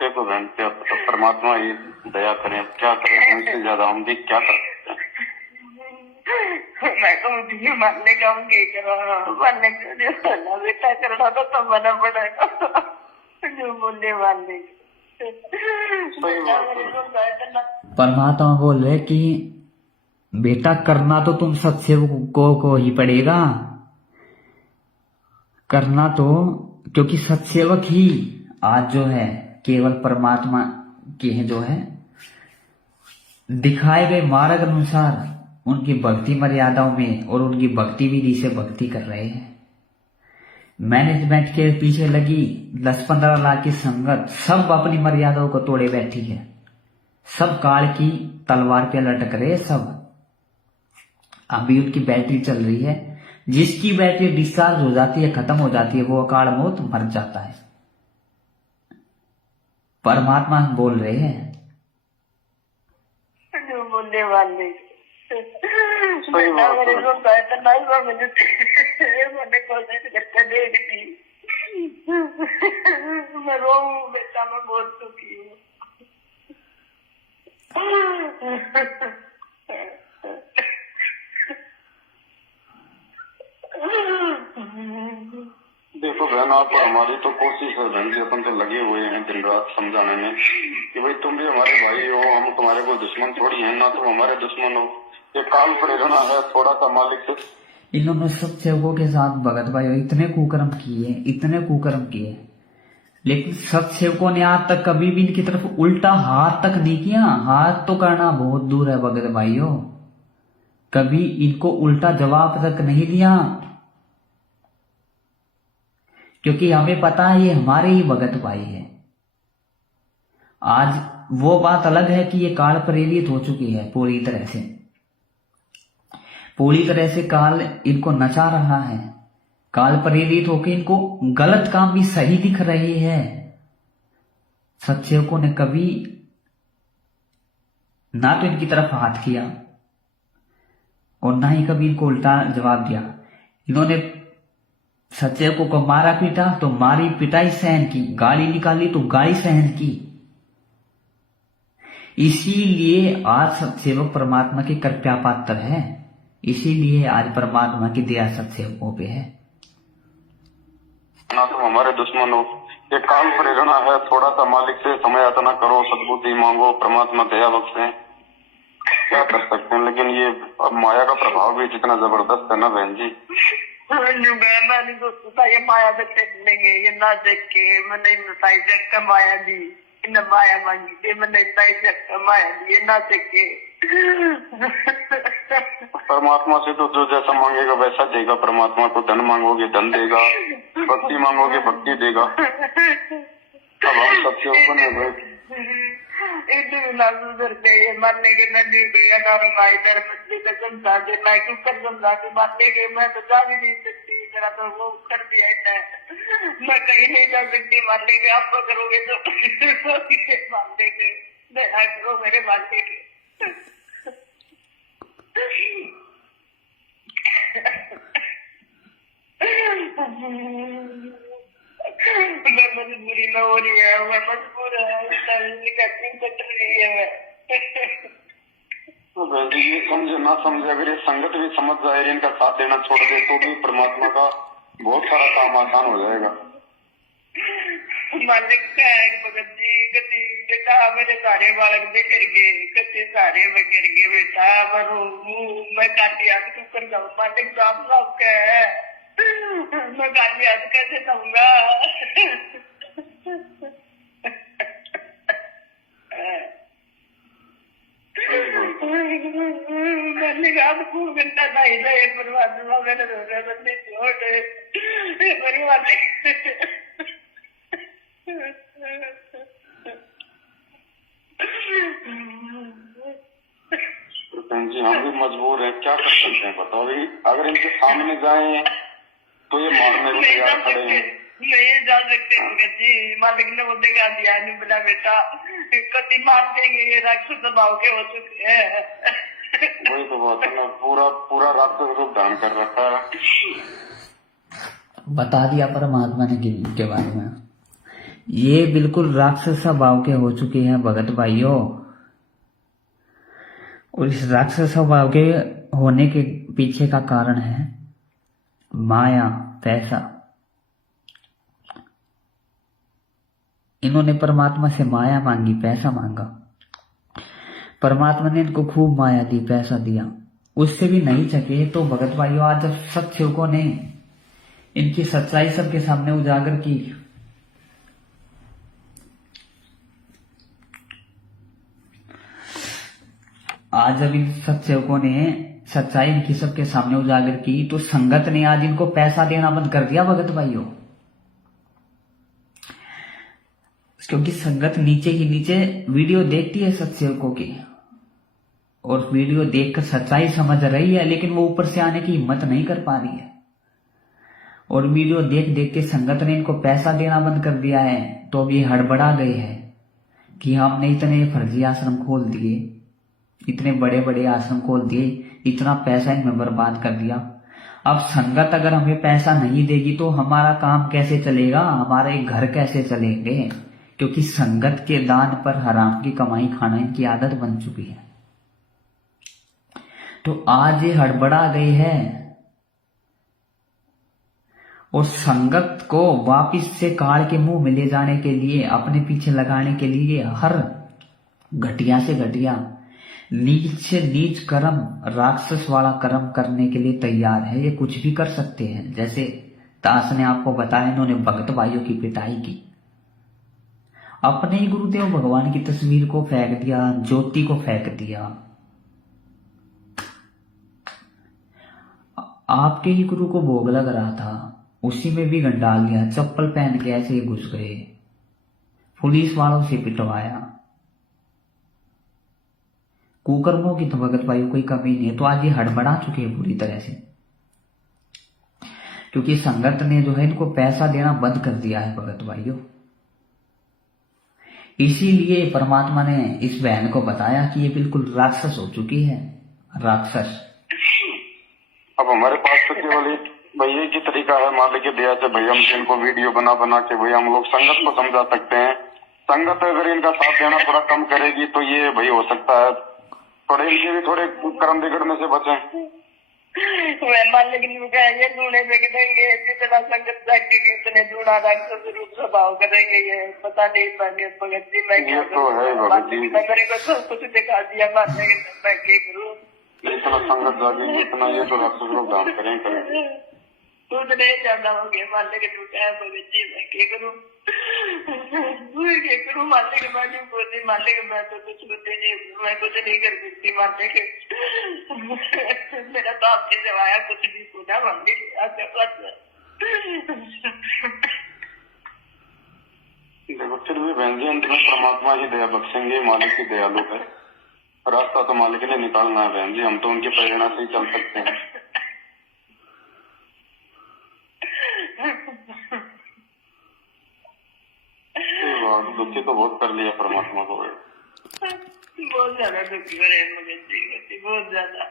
देखो बहन, क्या पता परमात्मा ये दया करें, क्या करें, हमसे ज्यादा हम भी क्या कर सकते हैं। मैं कहूँ मानने का मानने का बेटा करना तो मना पड़ेगा, जो बोले मानने। परमात्मा बोल रहे कि बेटा करना तो तुम सत्सेवकों को ही पड़ेगा, करना तो, क्योंकि सत्सेवक ही आज जो है केवल परमात्मा के हैं, जो है दिखाए गए मार्ग अनुसार उनकी भक्ति मर्यादाओं में और उनकी भक्ति विधि से भक्ति कर रहे हैं। मैनेजमेंट के पीछे लगी 10-15 लाख की संगत सब अपनी मर्यादाओं को तोड़े बैठी है, सब काल की तलवार पे लटक रहे सब। अभी उनकी बैटरी चल रही है, जिसकी बैटरी डिस्चार्ज हो जाती है, खत्म हो जाती है, वो अकाल मौत मर जाता है। परमात्मा बोल रहे हैं जो बोलने वाले मैंने कोशिश करके देखती, मैं रो बेटा, मैं बहुत दुखी हूँ। देखो बहन, आप और हमारी तो कोशिश है बहन जी, अपन तो लगे हुए हैं दिन रात समझाने में कि भाई तुम भी हमारे भाई हो, हम तुम्हारे कोई दुश्मन थोड़ी हैं, ना तुम हमारे दुश्मन हो। ये काल प्रेरणा है थोड़ा सा मालिक से। इन्होंने सब सेवकों के साथ भगत भाई इतने कुकर्म किए, लेकिन सब सेवकों ने आज तक कभी भी इनकी तरफ उल्टा हाथ तक नहीं किया। हाथ तो करना बहुत दूर है भगत भाइयों, कभी इनको उल्टा जवाब तक नहीं दिया, क्योंकि हमें पता है ये हमारे ही भगत भाई है। आज वो बात अलग है कि ये काल प्रेरित हो चुकी है पूरी तरह से काल इनको नचा रहा है। काल प्रेरित होकर इनको गलत काम भी सही दिख रहे हैं। सत्सेवकों ने कभी ना तो इनकी तरफ हाथ किया और ना ही कभी इनको उल्टा जवाब दिया। इन्होंने सत्सेवकों को मारा पीटा तो मारी पिटाई सहन की, गाली निकाली तो गाली सहन की। इसीलिए आज सत्सेवक परमात्मा के कृपा पात्र है, इसीलिए आज परमात्मा की दया सत्सेवकों पे है। ना तुम हमारे दुश्मन हो, ये काल प्रेरणा है। थोड़ा सा मालिक से समय यातना करो, सद्बुद्धि मांगो, परमात्मा दया बख्शे। क्या कर सकते हैं, लेकिन ये अब माया का प्रभाव भी जितना जबरदस्त है ना बहन जी। मैंने दोस्तों ये माया देख लेंगे, ये ना देख के मैंने नताई का माया दी, न माया मांगी थी मैंने का माया दी, ये ना देख के। परमात्मा से तो जो जैसा मांगेगा वैसा देगा। परमात्मा को धन मांगोगे धन देगा, भक्ति मांगोगे भक्ति देगा। अब हम सत्सेवकों ने मानने के नदी गया भाई दर मछली का समझा दे, मैं क्यों कर समझा के मानने के, मैं तो जा भी नहीं सकती, मेरा तो वो कर दिया है, मैं कहीं नहीं जा सकती मानने के। आप तो करोगे तो मानने के, दया करो मेरे मानने के। मैं मजबूरी में हो रही है, मैं मजबूर है, कट रही है मैं। तो बहन जी ये समझे ना समझे, अगर ये संगत भी समझ जाए, इनका साथ देना छोड़ दे तो भी परमात्मा का बहुत सारा काम आसान हो जाएगा। मालिक का है भगत जी, कति बेटा मेरे सारे बालक दे कर गए, कति सारे में गिर गए बेटा, मैं काटी हाथ क्यों कर जाऊँ, मालिक साहब साहब का है, मैं काटी हाथ कैसे जाऊंगा। मैंने कहा तो खूब घंटा नहीं रहे परमात्मा, मैंने रोना बंदे छोड़ परिवार। बहन जी हम भी मजबूर हैं, क्या कर सकते हैं बताओ। अगर इनके सामने जाएं तो ये मारने को तैयार खड़े हैं। नहीं जा सकते भगत जी, मालिक ने वो देखा दिया नहीं बोला बेटा कति मार देंगे, ये राक्षस स्वभाव के हो चुके हैं। वही तो बात है ना, पूरा राक्षस रूप धारण कर रखा है। बता दिया परमात्मा ने के बारे में, ये बिल्कुल राक्षस स्वभाव के हो चुके हैं भगत भाइयों। और इस राक्षस स्वभाव के होने के पीछे का कारण है माया, पैसा। इन्होंने परमात्मा से माया मांगी, पैसा मांगा, परमात्मा ने इनको खूब माया दी, पैसा दिया, उससे भी नहीं चके। तो भगत भाइयों आज जब सत्सेवकों ने इनकी सच्चाई सबके सामने उजागर की, आज जब इन सत्सेवकों ने सच्चाई इनकी सबके सामने उजागर की तो संगत ने आज इनको पैसा देना बंद कर दिया भगत भाइयों। क्योंकि संगत नीचे ही नीचे वीडियो देखती है सत्सेवकों की और वीडियो देखकर सच्चाई समझ रही है, लेकिन वो ऊपर से आने की हिम्मत नहीं कर पा रही है। और वीडियो देख देख के संगत ने इनको पैसा देना बंद कर दिया है। तो अब ये हड़बड़ा गए हैं कि हमने इतने फर्जी आश्रम खोल दिए, इतने बड़े बड़े आश्रम खोल दिए, इतना पैसा इनमें बर्बाद कर दिया। अब संगत अगर हमें पैसा नहीं देगी तो हमारा काम कैसे चलेगा, हमारे घर कैसे चलेंगे, क्योंकि संगत के दान पर हराम की कमाई खाना इनकी आदत बन चुकी है। तो आज ये हड़बड़ा गए हैं और संगत को वापिस से काल के मुंह में ले जाने के लिए, अपने पीछे लगाने के लिए हर घटिया से घटिया, नीच से नीच कर्म, राक्षस वाला कर्म करने के लिए तैयार है। ये कुछ भी कर सकते हैं। जैसे दास ने आपको बताया, इन्होंने भक्त भाइयों की पिटाई की, अपने ही गुरुदेव भगवान की तस्वीर को फेंक दिया, ज्योति को फेंक दिया, आपके ही गुरु को भोग लग रहा था उसी में भी डाल दिया, चप्पल पहन के ऐसे ही घुस गए, पुलिस वालों से पिटवाया। कुकर्मों की तो भगत भाइयों कोई कमी नहीं है। तो आज ये हड़बड़ा चुके हैं पूरी तरह से, क्योंकि संगत ने जो है इनको पैसा देना बंद कर दिया है भगत भाइयों। इसीलिए परमात्मा ने इस बहन को बताया कि ये बिल्कुल राक्षस हो चुकी है, राक्षस। अब हमारे पास तो केवल एक भाई एक ही तरीका है मालिक की दया से, भाई हम इनको वीडियो बना बना के भाई हम लोग संगत को समझा सकते हैं। संगत अगर इनका साथ देना थोड़ा कम करेगी तो ये भाई हो सकता है थोड़े इनके भी थोड़े कर्म बिगड़ने से बचे। मैं मालिक ये दूने देख देंगे जितना संगत जाएगी उतने दूना राक्षस रूप स्वभाव करेंगे। ये पता नहीं भगत जी मैं क्या तो है भगत जी, मेरे को सब कुछ दिखा दिया मालिक मैं क्या करूँ। जितना संगत जाएगी उतना ये तो राक्षस रूप धारण करेंगे। उतने ज्यादा हो गए मालिक है भगत जी मैं क्या करूँ मालिक मालिक मैं तो कुछ नहीं, मैं कुछ नहीं कर सकती मालिक। मेरा तो आपके सिवाया कुछ नहीं सुना मालिक आपके पास। देखो फिर भी बहन जी अंत में परमात्मा ही दया बख्शेंगे, मालिक की दयालु है। रास्ता तो मालिक ने निकालना है बहन जी, हम तो उनकी प्रेरणा से ही चल सकते हैं। दुखी तो बहुत कर लिया परमात्मा को, बहुत ज्यादा दुखी करे भगत जी, बहुत ज्यादा।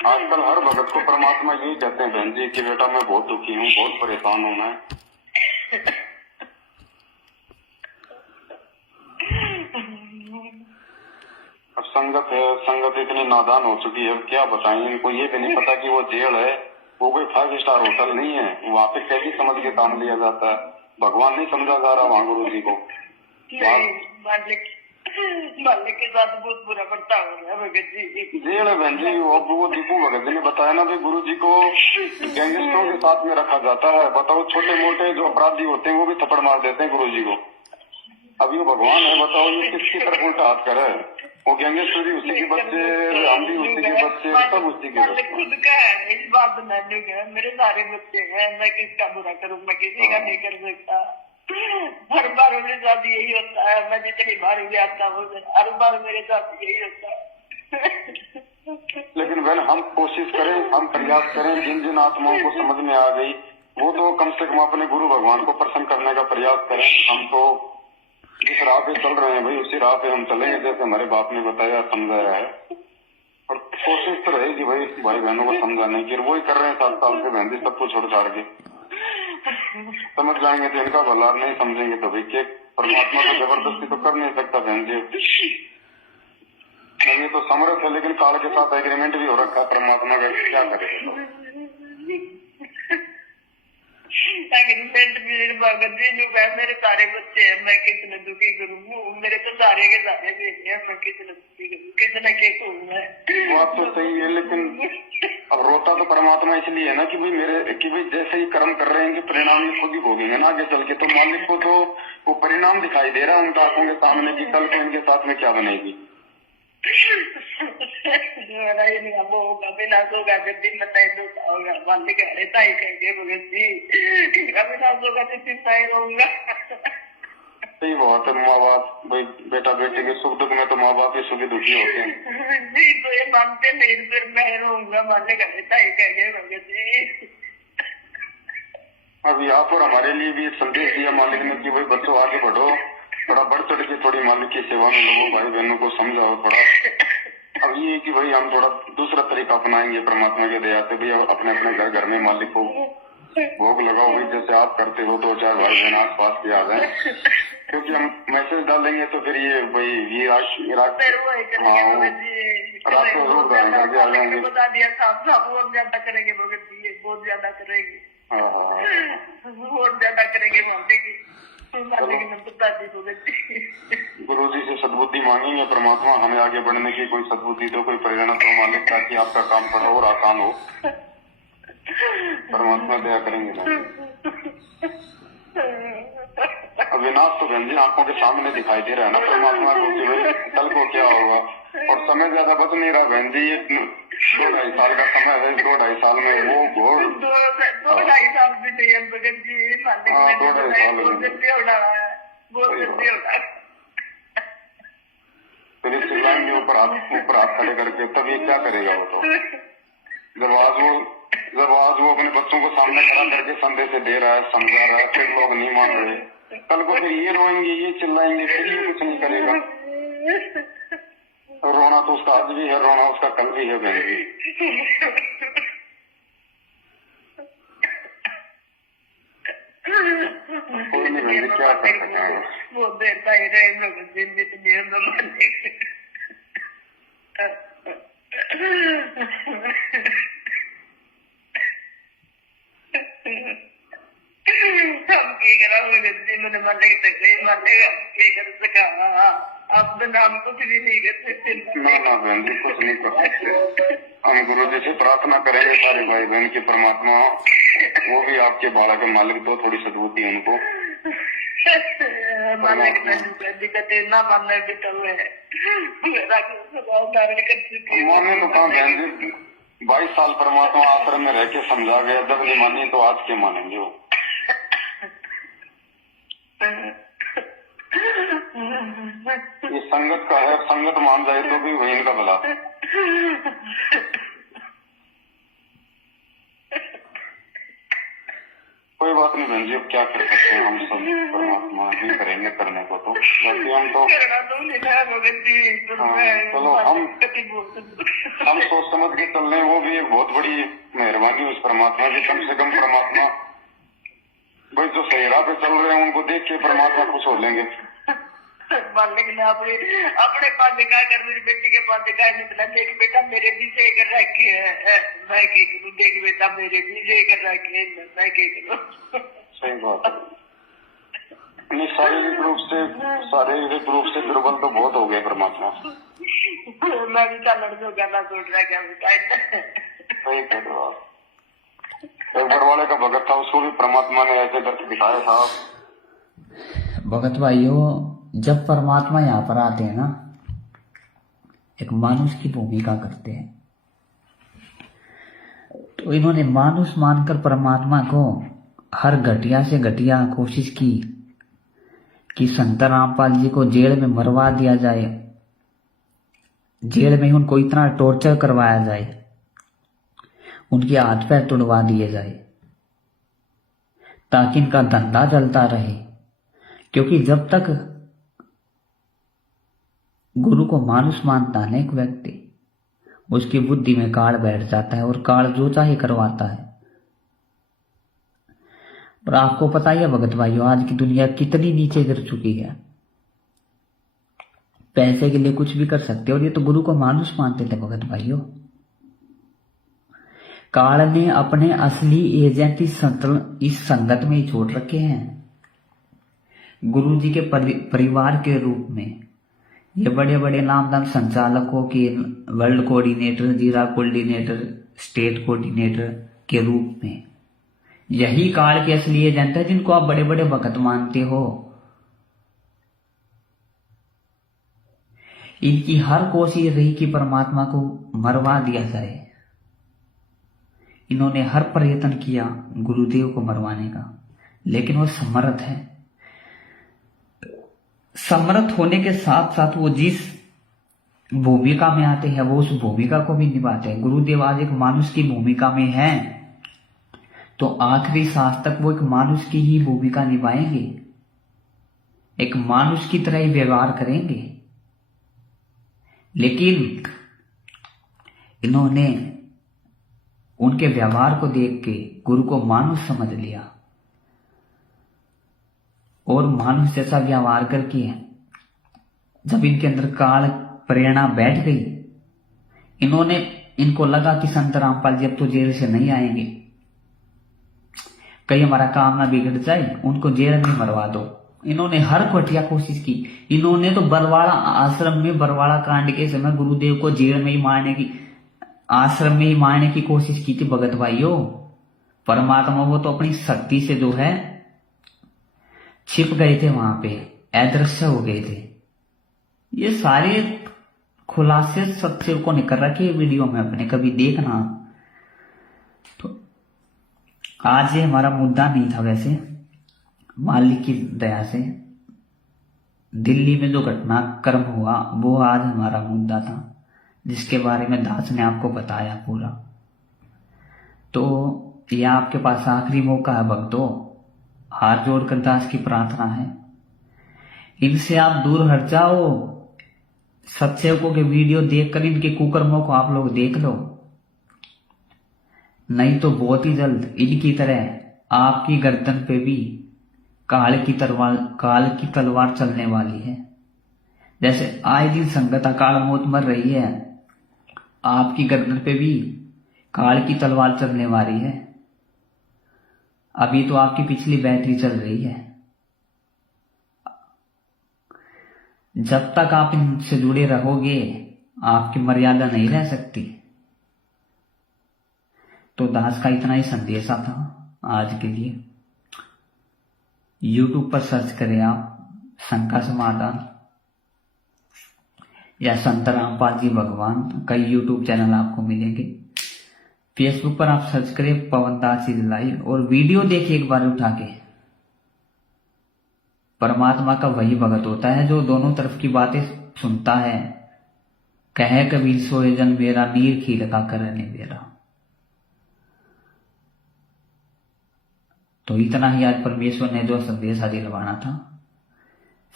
आजकल हर भगत को परमात्मा यही कहते हैं बहन जी कि बेटा मैं बहुत दुखी हूँ, बहुत परेशान हूँ मैं। अब संगत है, संगत इतनी नादान हो चुकी है, क्या बताएं इनको। ये भी नहीं पता कि वो जेल है, वो कोई 5 स्टार होटल नहीं है, वहाँ पे कैसे समझ के काम लिया जाता है। भगवान नहीं समझा जा रहा वहाँ गुरु जी को। मालिक के साथ बहुत बुरा बर्ताव हो रहा है भगत जी। जेल है बहन जी। वो दीपू भगत जी ने बताया ना भाई गुरु जी को गैंगस्टरों के साथ में रखा जाता है। बताओ छोटे मोटे जो अपराधी होते हैं वो भी थप्पड़ मार देते हैं गुरु जी को। अब ये भगवान है, बताओ ये किसकी तरफ उल्टा हाथ करे। वो गैंगस्टर भी उसी के बच्चे, हम भी उसी के बच्चे, सब उसी के बच्चे। खुद का है इस बात में, मेरे सारे बच्चे हैं, मैं किसका बुरा करूँ, मैं किसी का नहीं कर सकता। हर बार मेरे साथ यही होता है, मैं जितनी बार भी आता हूँ हर बार मेरे साथ यही होता है। लेकिन बहन हम कोशिश करें, हम प्रयास करें, जिन जिन आत्माओं को समझ में आ गई वो तो कम से कम अपने गुरु भगवान को प्रसन्न करने का प्रयास करें। हम तो जिस राह पे चल रहे हैं भाई उसी राह पे हम चलेंगे जैसे हमारे बाप ने बताया समझाया है। और कोशिश तो रहेगी भाई बहनों को समझाने की, वही कर रहे हैं 7 साल से बहन जी, सब कुछ छोड़ छाड़ के। समझ जाएंगे तो इनका भला, नहीं समझेंगे तो भाई के परमात्मा को जबरदस्ती तो कर नहीं सकता बहन जी। ये तो समर्थ है लेकिन काल के साथ एग्रीमेंट भी हो रखा है परमात्मा का, क्या करेगा। मेरे सारे बच्चे हैं, मैं कितने दुखी करूँ, मेरे तो सारे के सारे बेटे हैं, मैं कितने दुखी करूँ, कितना के करूँ मैं। बात तो सही है लेकिन अब रोता तो परमात्मा इसलिए है ना कि भाई जैसे ही कर्म कर रहे हैं कि परिणाम ये खुद ही भोगेंगे ना आगे चल के। तो मालिक को तो वो परिणाम दिखाई दे रहा है उनका आंखों के सामने कि कल को इनके साथ में क्या बनेगी। होगा विनाश होगा, गद्दी बताए होगा, मालिक रहता ही कहेंगे भगत जी इनका विनाश होगा तो चिंता ही रहूंगा। सही बात है, माँ बाप भाई बेटा बेटे के सुख दुख में तो माँ बाप ही सुखी दुखी होते हैं जी। तो ये मानते नहीं फिर मैं रहूंगा, मालिक रहता ही कहेंगे भगत जी। अभी आप और हमारे लिए भी एक संदेश दिया मालिक ने कि भाई बच्चों आगे बढ़ो, थोड़ा बढ़ चढ़ के थोड़ी मालिक की सेवा में लोगों भाई बहनों को समझाओ थोड़ा। अब ये कि भाई हम थोड़ा दूसरा तरीका अपनाएंगे परमात्मा के दया से। भाई अपने अपने घर में मालिक को भोग लगाओ भाई, जैसे आप करते हो 2-4 भाई बहन आस पास के आ जाए, क्योंकि हम मैसेज डालेंगे तो फिर ये भाई ये रात को जरूर करके आ जाएंगे। बता दिया साफ साफ, वो ज्यादा करेंगे भगत जी, बहुत ज्यादा करेंगे, बहुत ज्यादा करेंगे गुरु जी से सद्बुद्धि मांगेंगे परमात्मा हमें आगे बढ़ने की कोई सद्बुद्धि दो, कोई प्रेरणा दो मालिक, ताकि आपका काम बड़ा और आसान हो। परमात्मा दया करेंगे ना। अब विनाश तो बहन जी आंखों के सामने दिखाई दे रहा है ना परमात्मा को कि भाई कल को क्या होगा। और समय ज्यादा बच नहीं रहा बहन जी, ये 2-2.5 साल का समय है, 2-2.5 साल में वो घोर 2-2.5 साल भी नहीं है भगत जी, बहुत जल्दी होना है, बहुत जल्दी होना। फिर ये चिल्लाएंगे ऊपर हाथ खड़े करके, तब ये क्या करेगा वो? तो जब आज वो अपने बच्चों को सामने खड़ा करके संदेश दे रहा है, समझा रहा है, फिर लोग नहीं मान रहे, कल को फिर ये रोएंगे, ये चिल्लाएंगे, फिर ये कुछ नहीं करेगा। रोना तो उसका आज भी है, रोना उसका कल भी है बहन जी। कोई नहीं बहन जी, क्या कर सकते हैं। वो देता ही रहे लोग जिंदगी हम की करा मैंने मालिक तक मालेगा के कर सका। आप तो नाम कुछ भी नहीं कर सकते। ना बहन जी, कुछ नहीं कर सकते। हम गुरु जी से प्रार्थना करेंगे सारे भाई बहन की, परमात्मा वो भी आपके बाला के मालिक दो थोड़ी सदबूती उनको। मालिक दिक्कत ना मानने भी चल रहे माने तो कहा बहन जी, 22 साल परमात्मा आश्रम में रह के समझा गया, जब नहीं मानी तो आज के मानेंगे वो। ये संगत का है, संगत मान जाए तो भी वही इनका भला। कोई बात नहीं बहन जी, अब क्या कर सकते हैं, हम सब परमात्मा ही करेंगे करने को। तो वैसे हम तो चलो हम सोच समझ के चल रहे हैं, वो भी एक बहुत बड़ी मेहरबानी उस परमात्मा की। कम से कम परमात्मा भाई जो सही राह पे चल रहे हैं उनको देख के परमात्मा खुश हो लेंगे। मालिक ने अपने पास दिखा कर मेरी बेटी के पास दिखाया निकला, देख बेटा मेरे भी से कर रखी है, मैं क्या करूँ, देख बेटा मेरे भी से कर रखी है, मैं क्या करूँ। सही बात है। नहीं, शारीरिक रूप से दुर्बल तो बहुत हो गए परमात्मा। मैं भी चलने जो गाना सोच रहा क्या बेटा। सही कह रहे हो आप। एक बड़वाड़े का भगत था, उसको भी परमात्मा ने ऐसे करके दिखाया था। भगत भाइयों, जब परमात्मा यहाँ पर आते हैं ना, एक मानुष की भूमिका करते हैं, तो इन्होंने मानुष मानकर परमात्मा को हर घटिया से घटिया कोशिश की कि संत रामपाल जी को जेल में मरवा दिया जाए, जेल में उनको इतना टॉर्चर करवाया जाए, उनके हाथ पैर तुड़वा दिए जाए, ताकि इनका धंधा चलता रहे। क्योंकि जब तक गुरु को मानुष मानता है एक व्यक्ति, उसकी बुद्धि में काल बैठ जाता है और काल जो चाहे करवाता है। पर आपको पता ही है भगत भाइयों, आज की दुनिया कितनी नीचे गिर चुकी है। पैसे के लिए कुछ भी कर सकते, और ये तो गुरु को मानुष मानते थे भगत भाइयों। काल ने अपने असली एजेंट इस संगत में ही छोड़ रखे हैं। गुरु जी के परिवार के रूप में ये बड़े बड़े नामदान संचालकों के वर्ल्ड कोऑर्डिनेटर, जिला कोऑर्डिनेटर, स्टेट कोऑर्डिनेटर के रूप में यही काल के असली एजेंट है, जिनको आप बड़े बड़े भगत मानते हो। इनकी हर कोशिश रही कि परमात्मा को मरवा दिया जाए। इन्होंने हर प्रयत्न किया गुरुदेव को मरवाने का, लेकिन वो समर्थ है। समर्थ होने के साथ साथ वो जिस भूमिका में आते हैं वो उस भूमिका को भी निभाते हैं। गुरुदेव आज एक मानुष की भूमिका में है, तो आखिरी सांस तक वो एक मानुष की ही भूमिका निभाएंगे, एक मानुष की तरह ही व्यवहार करेंगे। लेकिन इन्होंने उनके व्यवहार को देख के गुरु को मानुष समझ लिया और मानुष जैसा व्यवहार करके जब इनके अंदर काल प्रेरणा बैठ गई, इनको लगा कि संत रामपाल जी अब तो जेल से नहीं आएंगे, कहीं हमारा काम ना बिगड़ जाए, उनको जेल में मरवा दो। इन्होंने हर घटिया कोशिश की। इन्होंने तो बरवाड़ा आश्रम में बरवाड़ा कांड के समय गुरुदेव को जेल में ही मारने की, आश्रम में ही मारने की कोशिश की थी भगत भाइयों। परमात्मा वो तो अपनी शक्ति से जो है छिप गए थे, वहां पे अदृश्य हो गए थे। ये सारे खुलासे सत्सेवकों ने कर रखे वीडियो में अपने, कभी देखना। तो आज ये हमारा मुद्दा नहीं था वैसे, मालिक की दया से। दिल्ली में जो घटनाक्रम हुआ वो आज हमारा मुद्दा था, जिसके बारे में दास ने आपको बताया पूरा। तो यह आपके पास आखिरी मौका है भक्तों, हाथ जोड़कर दास की प्रार्थना है, इनसे आप दूर हट जाओ। सत्सेवकों के वीडियो देखकर इनके कुकर्मों को आप लोग देख लो, नहीं तो बहुत ही जल्द इनकी तरह आपकी गर्दन पे भी काल की तलवार चलने वाली है। जैसे आए दिन संगत अकाल मौत मर रही है, आपकी गर्दन पे भी काल की तलवार चलने वाली है। अभी तो आपकी पिछली बैटरी चल रही है, जब तक आप इनसे जुड़े रहोगे आपकी मर्यादा नहीं रह सकती। तो दास का इतना ही संदेशा था आज के लिए। YouTube पर सर्च करें आप शंका समाधान या संत रामपाल जी भगवान, कई YouTube चैनल आपको मिलेंगे। फेसबुक पर आप सर्च करें पवन दास इज लाइव और वीडियो देखिए एक बार उठा के। परमात्मा का वही भगत होता है जो दोनों तरफ की बातें सुनता है। कहे कबीर सोए जन मेरा, नीर खील का करने मेरा। तो इतना ही आज परमेश्वर ने जो संदेश दिलवाना था।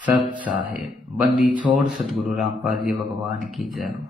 सत साहेब बंदी छोड़ सतगुरु रामपाल जी भगवान की जय हो।